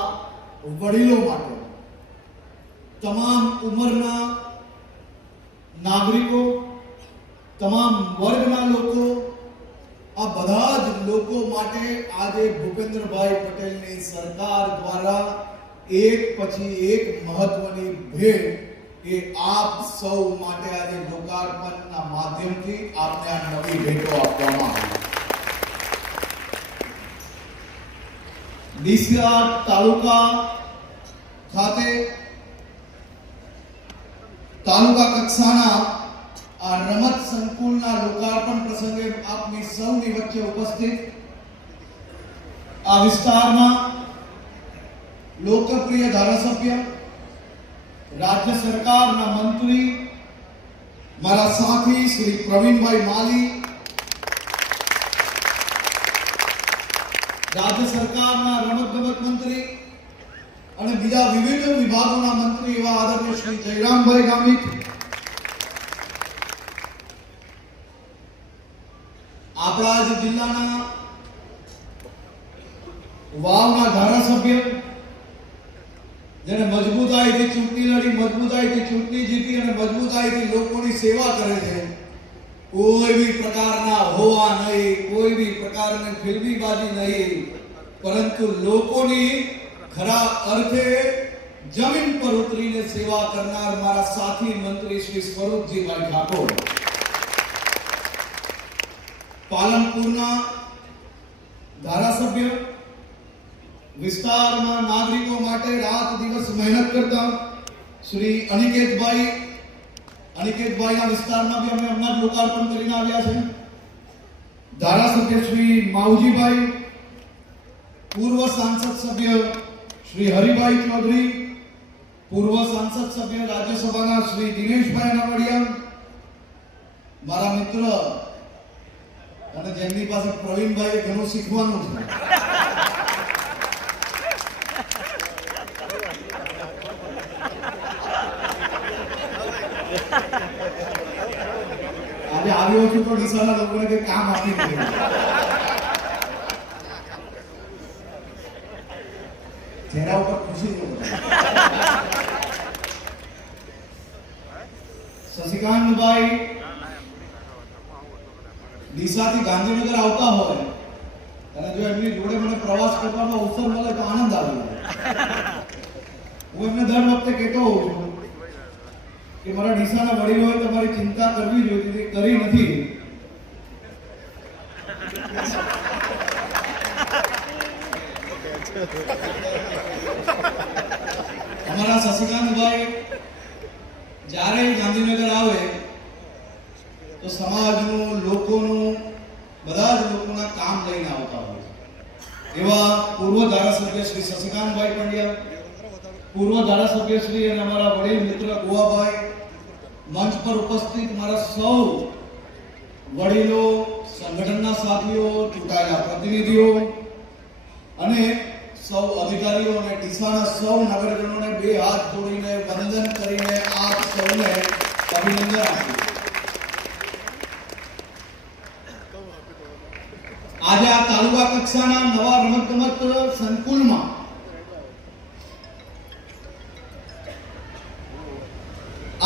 વડીલો માટે, તમામ ઉંમરના નાગરિકો, તમામ વર્ગના લોકો, આ બધા જ લોકો માટે આજે ભૂપેન્દ્રભાઈ પટેલની સરકાર દ્વારા એક પછી એક મહત્વની ભેટ એ આપ સૌ માટે આજે લોકાર્પણના માધ્યમથી આપને આ નવી ભેટો આપવામાં આવી. ડીસા તાલુકા ખાતે તાલુકા કક્ષાના આ રમત સંકુલના લોકાર્પણ પ્રસંગે આપની સૌની વચ્ચે ઉપસ્થિત આ વિસ્તારમાં લોકપ્રિય ધારાસભ્ય, રાજ્ય સરકારના મંત્રી, મારા સાથી શ્રી પ્રવીણભાઈ માલી, રાજ્ય સરકારના રમતગમત મંત્રી અને બીજા વિવિધ વિભાગોના મંત્રી એવા આદરણીય શ્રી જયરામભાઈ ગામિત, આપણા જ જિલ્લાના વાવના ધારાસભ્ય જેને મજબૂતાઈથી ચૂંટણી લડી, મજબૂતાઈથી ચૂંટણી જીતી અને મજબૂતાઈથી લોકોની સેવા કરે છે. કોઈ બી પ્રકારના હોવા નહીં, કોઈ બી પ્રકારની ફિલ્મીબાજી નહીં, પરંતુ લોકોની ખરા અર્થે જમીન પર ઉતરીને સેવા કરનાર મારા સાથી મંત્રી શ્રી સ્વરૂપજીભાઈ ઠાકોર, પાલનપુરના ધારાસભ્ય, વિસ્તારમાં નાગરિકો માટે રાત દિવસ મહેનત કરતા શ્રી અનિકેતભાઈના વિસ્તારમાં બી અમે હમણાં જ લોકાર્પણ કરીને આવ્યા છે. ધારાસભ્ય શ્રી માવજીભાઈ, પૂર્વ સાંસદ સભ્ય શ્રી હરિભાઈ ચૌધરી, પૂર્વ સાંસદ સભ્ય રાજ્યસભાના શ્રી દિનેશભાઈ નાવડિયા, મારા મિત્ર અને જેમની પાસે પ્રવીણભાઈ ઘણું શીખવાનું છે, આજે આવ્યો છું તો ડીસાના લોકોને કઈ કામ આપી દીધું. ચહેરા ઉપર ખુશી જોઉં. શશિકાંતભાઈ ડીસાથી ગાંધીનગર આવતા હોય અને જો એમની જોડે મને પ્રવાસ કરવાનો અવસર મળે તો આનંદ આવી જાય. હું એમને દર વખતે કહેતો હોઉં છું કે મારા ડીસાના વડીલોએ તમારી ચિંતા કરવી જોઈએ, તે કરી નથી. અમારા શશિકાંતભાઈ જ્યારે ગાંધીનગર આવે તો સમાજનું, લોકોનું, બધા જ લોકોના કામ લઈને આવતા હોય છે. એવા પૂર્વ ધારાસભ્ય શ્રી શશિકાંતભાઈ પંડ્યા, પૂર્વ ધારાસભ્ય શ્રી અને અમારા વડીલ મિત્ર ગોવાભાઈ, મંચ પર ઉપસ્થિત મારા સૌ વડીલો, સંગઠનના સાથીઓ, ચૂંટાયેલા પ્રતિનિધિઓ અને સૌ અધિકારીઓ અને ડીસાના સૌ નગરજનોને બે હાથ જોડીને વંદન કરીને આપ સૌને અભિનંદન આપું. આજે આ તાલુકા કક્ષાના નવા રમતગમત સંકુલમાં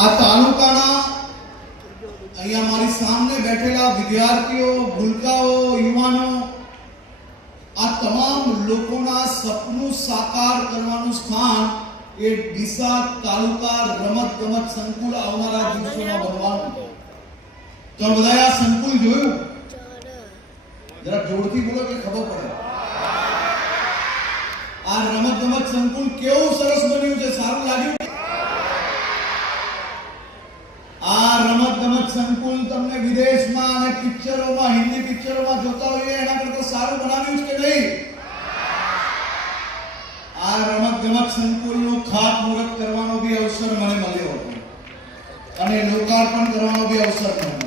આ તાલુકાના અહીંયા મારી સામે બેઠેલા વિદ્યાર્થીઓ, ભૂલકાઓ, યુવાનો, આ તમામ લોકોના સપનું સાકાર કરવાનું સ્થાન એ ડીસા તાલુકા રમતગમત સંકુલ આવનારા દિવસોમાં બનવાનું. તો બધાએ આ સંકુલ જોયું? જરા જોરથી બોલો કે ખબર પડે. આ રમતગમત સંકુલ કેવું સરસ બન્યું છે, સારું લાગ્યું? આ રમતગમત સંકુલ તમને વિદેશમાં અને પિક્ચરોમાં, હિન્દી પિક્ચરોમાં જોતા હોઈએ એના કરતા સારું બનાવ્યું છે કે નહીં? આ રમતગમત સંકુલનું ખાતમુહૂર્ત કરવાનો બી અવસર મને મળ્યો હતો અને લોકાર્પણ કરવાનો બી અવસર મને મળ્યો.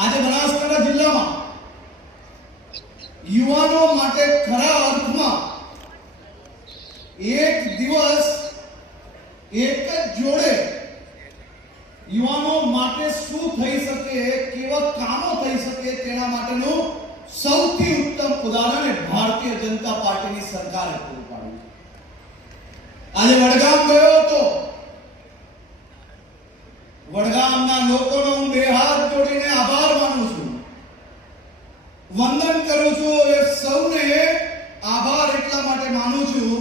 આજે બનાસકાંઠા જિલ્લામાં યુવાનો માટે ખરા અર્થમાં એક દિવસ એક જ જોડે યુવાનો માટે શું થઈ શકે, કેવા કામો થઈ શકે તેના માટેનું સૌથી ઉત્તમ ઉદાહરણ એ ભારતીય જનતા પાર્ટીની સરકારે પૂરું પાડ્યું. આજે વડગામ ગયો હતો. વડગામના લોકોનો હું બે હાથ જોડીને આભાર માનું છું, વંદન કરું છું. એ સૌને આભાર એટલા માટે માનું છું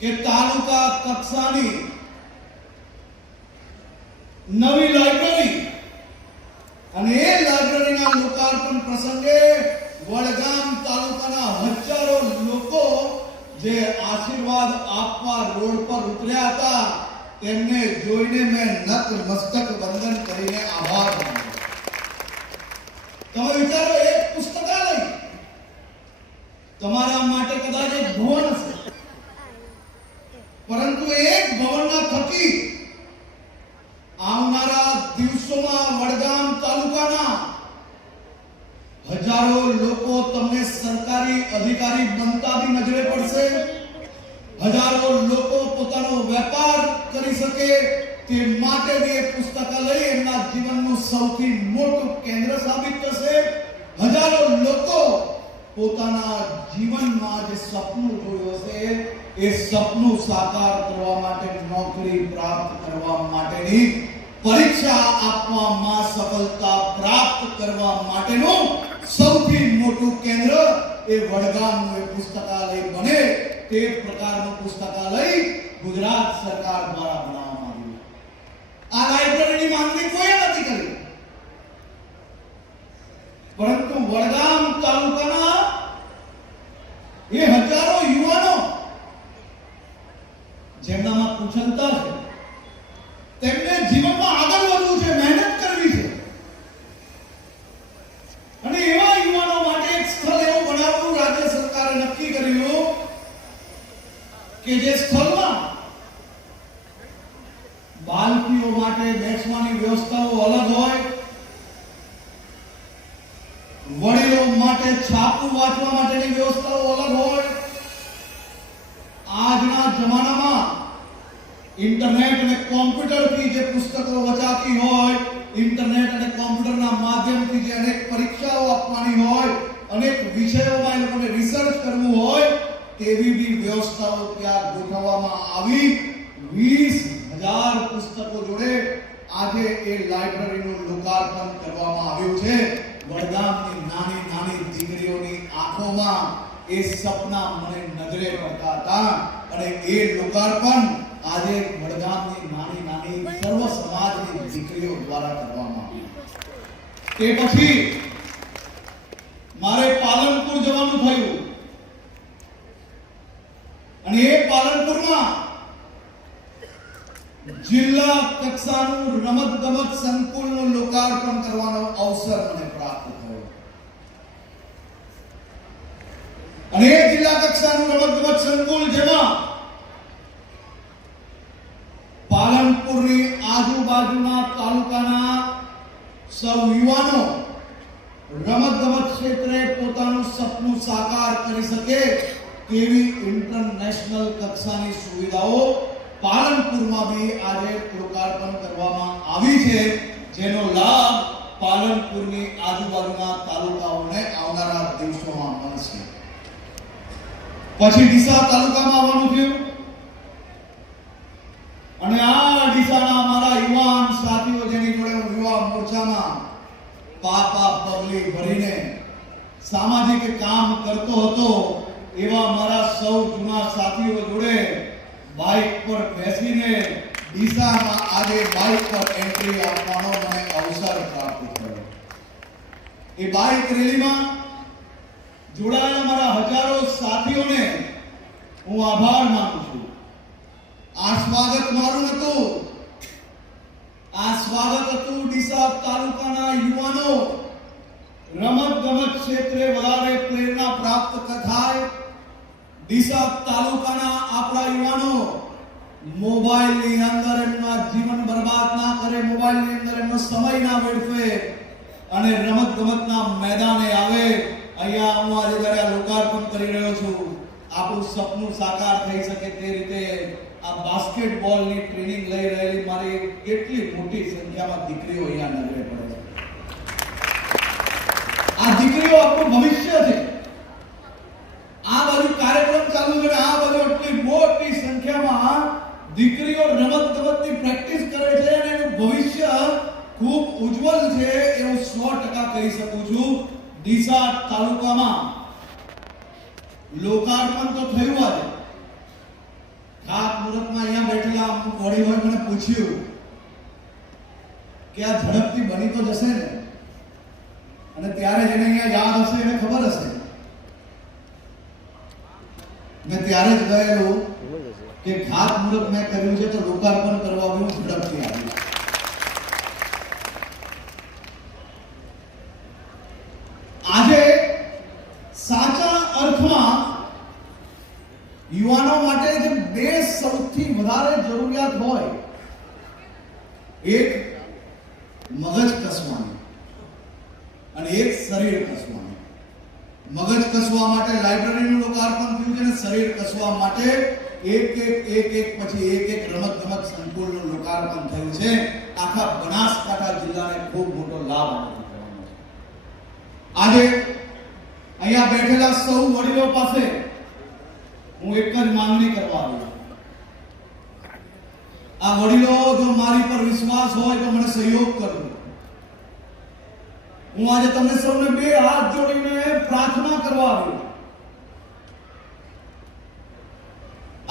કે તાલુકા કક્ષાની નવી લાઇબ્રેરી અને એ લાઇબ્રેરીના લોકાર્પણ પ્રસંગે વડગામ તાલુકાના હજારો લોકો જે આશીર્વાદ આપવા રોડ પર ઉતર્યા હતા, તેમને જોઈને મેં નતમસ્તક વંદન કરીને આભાર માન્યો. તમે વિચારો, એક પુસ્તકાલય તમારા માટે કદાચ એક ભવન હશે, પરંતુ એક ભવનના થકી આવનારા દિવસોમાં વડગામ તાલુકાના હજારો લોકો તમને સરકારી અધિકારી બનતા બી નજરે પડશે. હજારો લોકો પોતાનો વેપાર કરી શકે તે માટે બી પુસ્તકાલય એમના જીવનનું સૌથી મોટું કેન્દ્ર સાબિત થશે. હજારો લોકો પોતાના જીવનમાં જે સપનું જોયું હશે એ સપનું સાકાર કરવા માટે, નોકરી પ્રાપ્ત કરવા માટેની પરીક્ષા આપવામાં સફળતા પ્રાપ્ત કરવા માટેનું સૌથી મોટું કેન્દ્ર એ વડગામનું એ પુસ્તકાલય બને તે પ્રકારનું પુસ્તકાલય ગુજરાત સરકાર દ્વારા બનાવવામાં આવ્યું. આ લાઇબ્રેરીની માંગણી કોઈએ નથી કરી, પરંતુ વડગામ તાલુકાના એ હજારો યુવાનો જેમનામાં કુશળતા છે, તેમને જીવનમાં આગળ વધવું છે, મહેનત કરવી છે, અને એવા યુવાનો માટે એક સ્થળ એવું બનાવવું રાજ્ય સરકારે નક્કી કર્યું કે જે સ્થળમાં બાળકીઓ માટે બેસવાની વ્યવસ્થાઓ અલગ હોય, વડીલો માટે છાપું વાંચવા માટેની વ્યવસ્થાઓ અલગ હોય. આજના જમાનામાં ઇન્ટરનેટ અને કોમ્પ્યુટરથી જે પુસ્તકો વચાતી હોય, ઇન્ટરનેટ અને કોમ્પ્યુટરના માધ્યમથી જે અનેક પરીક્ષાઓ આપવાની હોય, અનેક વિષયોમાં એ લોકોને રિસર્ચ કરવું હોય, તેવી બી વ્યવસ્થાઓ ત્યાં ગોઠવવામાં આવી. 20,000 પુસ્તકો જોડે આજે એ લાઇબ્રેરીનું લોકાર્પણ કરવામાં આવ્યું છે. વડગામની નાની નાની દીકરીઓની આંખોમાં એ સપના મને નજરે પડતા હતા, અને એ લોકાર્પણ આજે વડગામની નાની નાની સર્વ સમાજની દીકરીઓ દ્વારા કરવામાં આવ્યું. તે પછી મારે પાલનપુર જવાનું થયું, અને એ પાલનપુરમાં જિલ્લા કક્ષાનું રમતગમત સંકુલનું લોકાર્પણ કરવાનો અવસર મને પ્રાપ્ત થયો. અને એ જિલ્લા કક્ષાનું રમતગમત સંકુલ જેમાં પાલનપુરની આજુબાજુના તાલુકાના સૌ યુવાનો રમતગમત ક્ષેત્રે પોતાનું સપનું સાકાર કરી શકે તેવી ઇન્ટરનેશનલ કક્ષાની સુવિધાઓ પાલનપુરમાં બી આજે લોકાર્પણ કરવામાં આવી છે, જેનો લાભ પાલનપુરની આજુબાજુના તાલુકાઓને આવનારા દિવસોમાં મળશે. પછી ડીસા તાલુકામાં આવવાનું થયું, અને આ ડીસાના અમારા યુવાન સાથીઓ જેની જોડે હું યુવા મોરચામાં પાપા પગલી ભરીને સામાજિક કામ કરતો હતો, એવા મારા સૌ જૂના સાથીઓ જોડે બાઇક પર બેસીને ડીસામાં આજે બાઇક પર એન્ટ્રી આપવાનો મને અવસર પ્રાપ્ત થયો. એ બાઇક રેલીમાં જોડાયેલા મારા હજારો સાથીઓને હું આભાર માનું છું. આ સ્વાગત મારું હતું, આ સ્વાગત હતું ડીસા તાલુકાના યુવાનો રમતગમત ક્ષેત્રે વધારે પ્રેરણા પ્રાપ્ત થાય. ડીસા તાલુકાના આપણા યુવાનો મોબાઈલની અંદર એમના જીવન બરબાદ ના કરે, મોબાઈલની અંદર એમનો સમય ના વેડફે, અને રમતગમતના મેદાને આવે અહીંયા હું આજે જ્યારે આ લોકાર્પણ કરી રહ્યો છું, આપણું સપનું સાકાર થઈ શકે તે રીતે આ બાસ્કેટબોલની ટ્રેનિંગ લઈ રહેલી મારી કેટલી મોટી સંખ્યામાં દીકરીઓ અહીંયા નજરે પડે છે. આ દીકરીઓ આપણું ભવિષ્ય છે. આ બાજુ કાર્યક્રમ ચાલુ છે, આ બાજુ એટલી મોટી સંખ્યામાં દીકરીઓ રમત-ગમતની પ્રેક્ટિસ કરે છે અને એનું ભવિષ્ય ખૂબ ઉજ્જવલ છે એવું 100% કહી શકું છું. ડીસા તાલુકામાં લોકાર્પણ તો થયું આજે. ખાતમુહૂર્તમાં અહીંયા બેઠેલા અમુક વડીલોએ મને પૂછ્યું કે આ ઝડપથી બની તો જશે ને? અને ત્યારે જેને અહીંયા યાદ હશે એને ખબર હશે, મેં ત્યારે જ કહેલું કે ખાતમુહૂર્ત મેં કર્યું છે તો લોકાર્પણ કરવા હું ઝડપથી આવીશ. આજે સાચા અર્થમાં યુવાનો માટે જે બે સૌથી વધારે જરૂરિયાત હોય, એક મગજ કસવાની અને એક શરીર કસવાની. મગજ કસવા માટે લાઇબ્રેરીનું લોકાર્પણ થયું છે અને શરીર કસવા માટે એક પછી એક રમત-ગમત સંકુલનું લોકાર્પણ થયું છે. આખા બનાસકાંઠા જિલ્લાને ખૂબ મોટો લાભ મળવાનો છે. આજે અહીંયા બેઠેલા સૌ વડીલો પાસે હું એક જ માંગણી કરવા આવ્યો. આ વડીલો જો મારી પર વિશ્વાસ હોય તો મને સહયોગ કરજો. હું આજે તમને સૌને બે હાથ જોડીને પ્રાર્થના કરવા આવ્યો.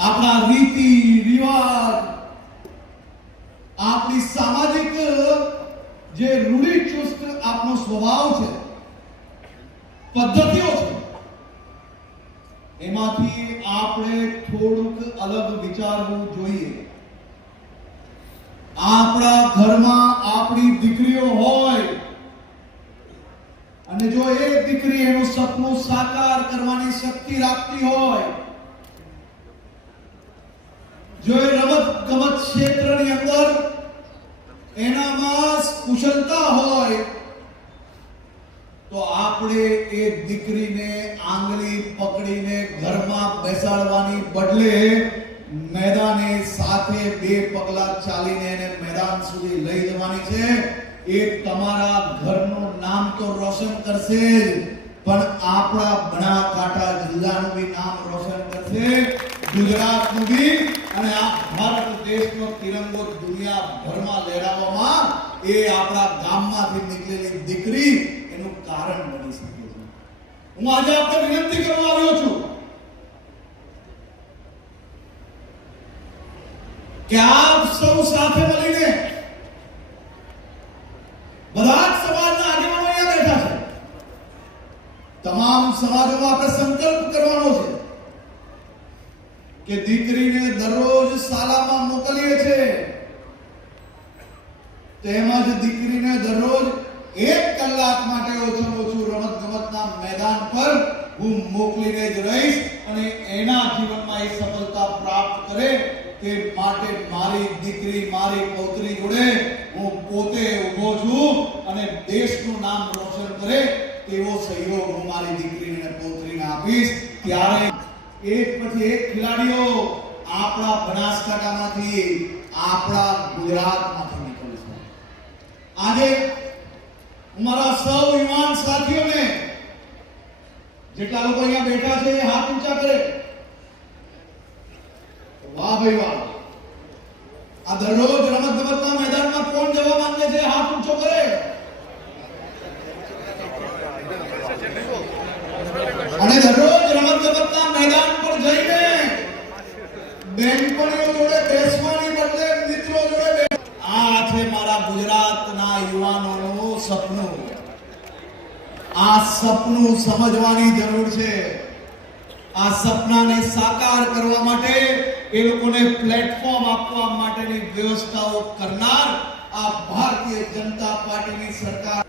આપણા રીતિ રિવાજ, આપણી સામાજિક જે રૂઢિચુસ્ત આપનો સ્વભાવ છે, પદ્ધતિઓ છે, એમાંથી આપણે થોડુંક અલગ વિચારવું જોઈએ. આપણા ઘરમાં આપણી દીકરીઓ હોય અને જો એ દીકરી એનું સપનું સાકાર કરવાની શક્તિ રાખતી હોય, જો એ રમત-ગમત ક્ષેત્રની અંદર એનામાં કુશળતા હોય, તો આપણે એ દીકરીને આંગળી પકડીને ઘરમાં બેસાડવાની બદલે મેદાને સાથે બે પગલા ચાલીને એને મેદાન સુધી લઈ જવાની છે. એ તમારા ઘરનું નામ તો રોશન કરશે જ, પણ આપણા બનાસકાંઠા જિલ્લાનું બી નામ રોશન કરશે, ગુજરાતનું બી, અને આ ભારત દેશનો તિરંગો દુનિયાભરમાં લહેરાવવામાં એ આપણા ગામમાંથી નીકળેલી દીકરી એનું કારણ બની શકે છે. હું આજે આપણે વિનંતી કરવા આવ્યો છું કે આપ સૌ સાથે મળીને, બધા જ સમાજના આગેવાનો અહીંયા બેઠા છે, તમામ સમાજોમાં આપણે સંકલ્પ કરવાનો છે કે દીકરીને દરરોજ શાળામાં મોકલીએ છીએ, તેમજ દીકરીને દરરોજ 1 કલાક માટે ઓછામાં ઓછું રમત-ગમતના મેદાન પર હું મોકલીને જ રહીશ અને એના જીવનમાં એ સફળતા પ્રાપ્ત કરે તે માટે મારી દીકરી, મારી પૌત્રી જોડે હું પોતે ઊભો છું અને દેશનું નામ રોશન કરે તેવો સહયોગ હું મારી દીકરીને અને પૌત્રીને આપીશ. ત્યારે એક પછી એક ખેલાડીઓ આપણા બનાસકાંઠામાંથી, આપણા ગુજરાતમાંથી નીકળશે. આજે મારા સૌ યુવાન સાથીઓને, જેટલા લોકો અહીંયા બેઠા છે એ હાથ ઊંચા કરે. વાહ ભાઈ વાહ. આ દરરોજ રમત-ગમતના મેદાનમાં કોણ જવા માંગે છે? હાથ ઊંચો કરે. અને દરરોજ રમત-ગમતના મેદાન પર જઈને બેનપણીઓ જોડે બેસવાની બદલે મિત્રો જોડે આ છે મારા ગુજરાતના યુવાનોનું સપનું. આ સપનું સમજવાની જરૂર છે. આ સપનાને સાકાર કરવા માટે એ લોકોને પ્લેટફોર્મ આપવા માટેની વ્યવસ્થાઓ કરનાર આ ભારતીય જનતા પાર્ટીની સરકાર.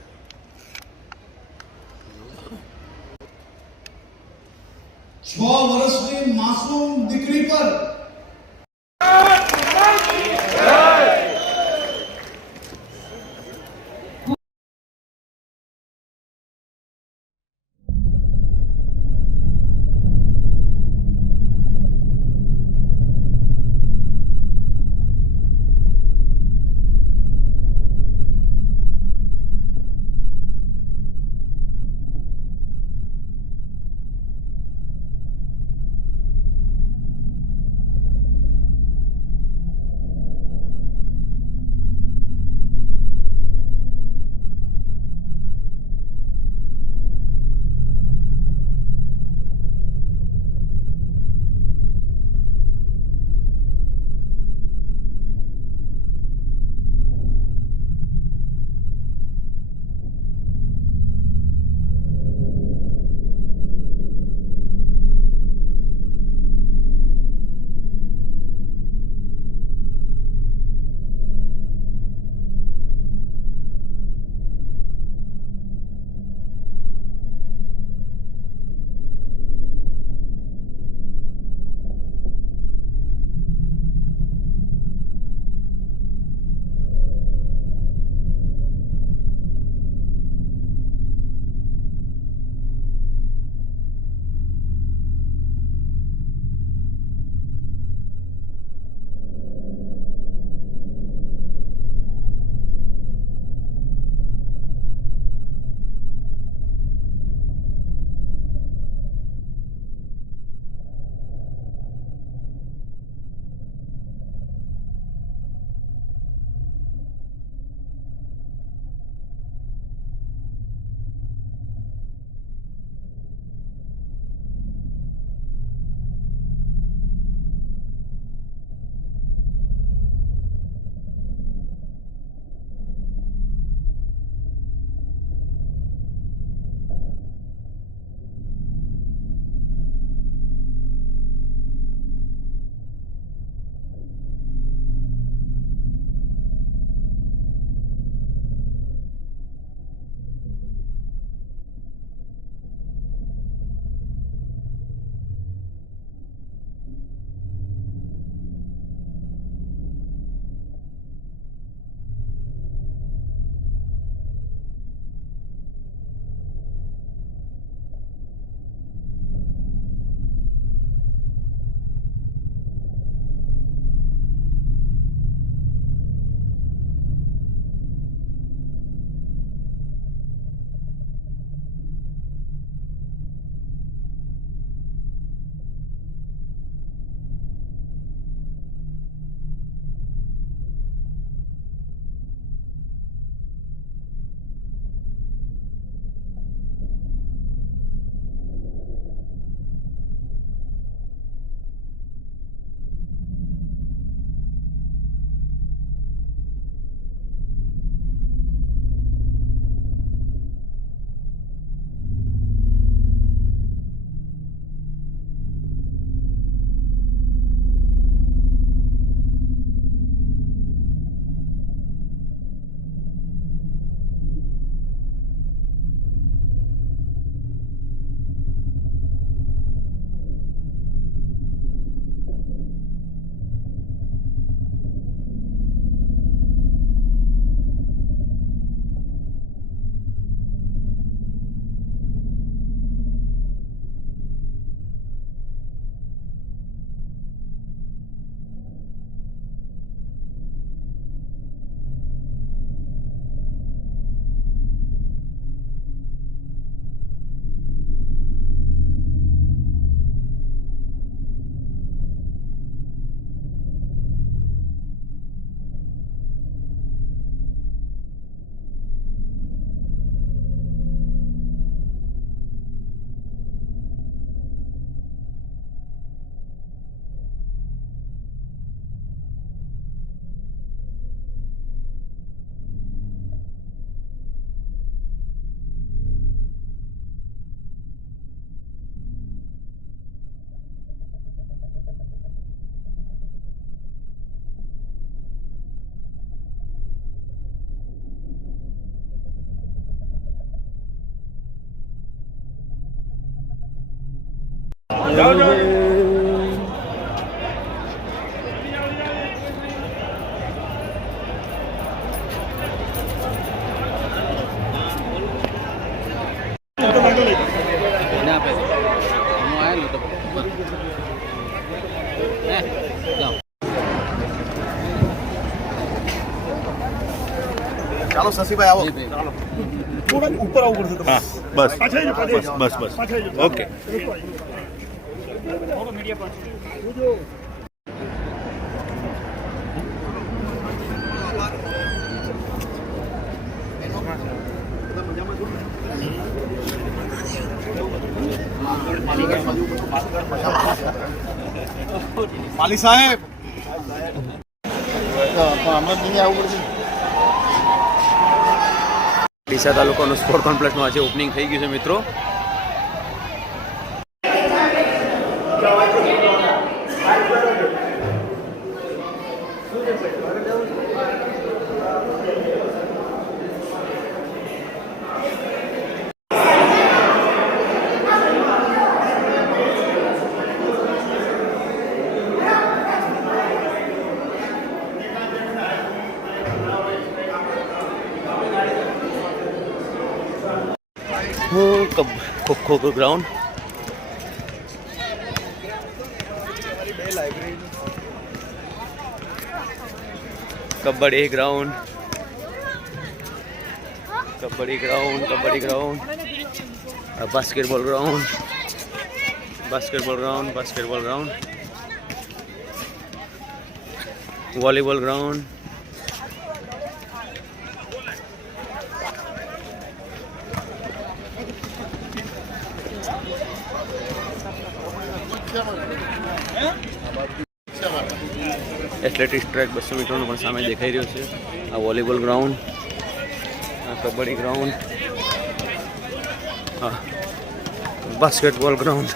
6 વર્ષની માસૂમ દીકરી પર ચાલો શશીભાઈ આવો બસ ઓકે માલી સાહેબ હમણાં નહીં આવું પડશે ડીસા તાલુકાનું સ્પોર્ટ કોમ્પ્લેક્સનું આજે ઓપનિંગ થઈ ગયું છે મિત્રો. Kho kho ground, kabaddi ground, basketball ground, volleyball ground, athletics track 200 મીટરનો પણ સામે દેખાઈ રહ્યો છે. આ વોલીબોલ ગ્રાઉન્ડ, આ કબડ્ડી ગ્રાઉન્ડ, હા basketball ground.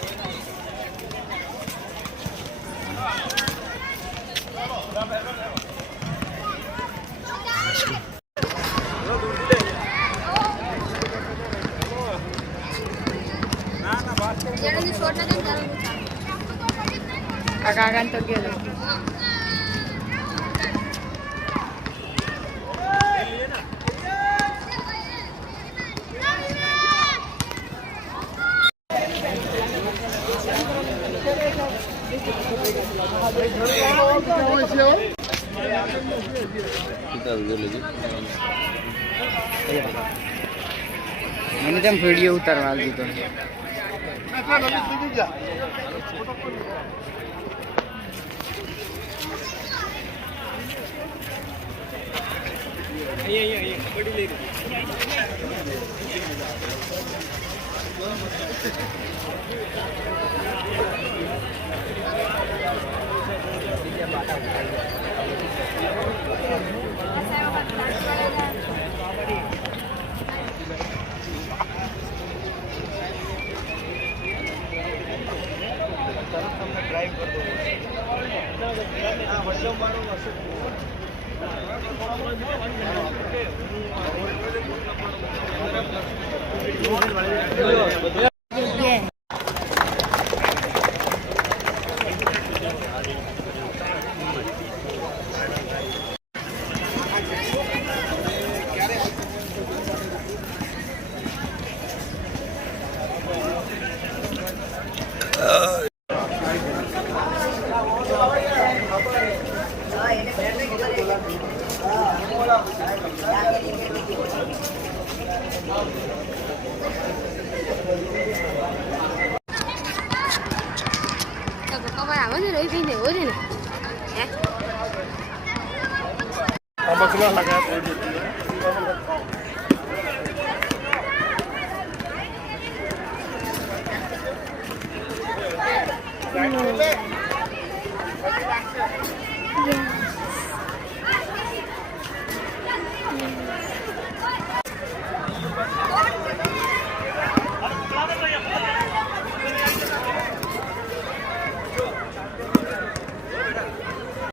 Kakagan to gila. मैंने तो वीडियो उतारवा दी तो No.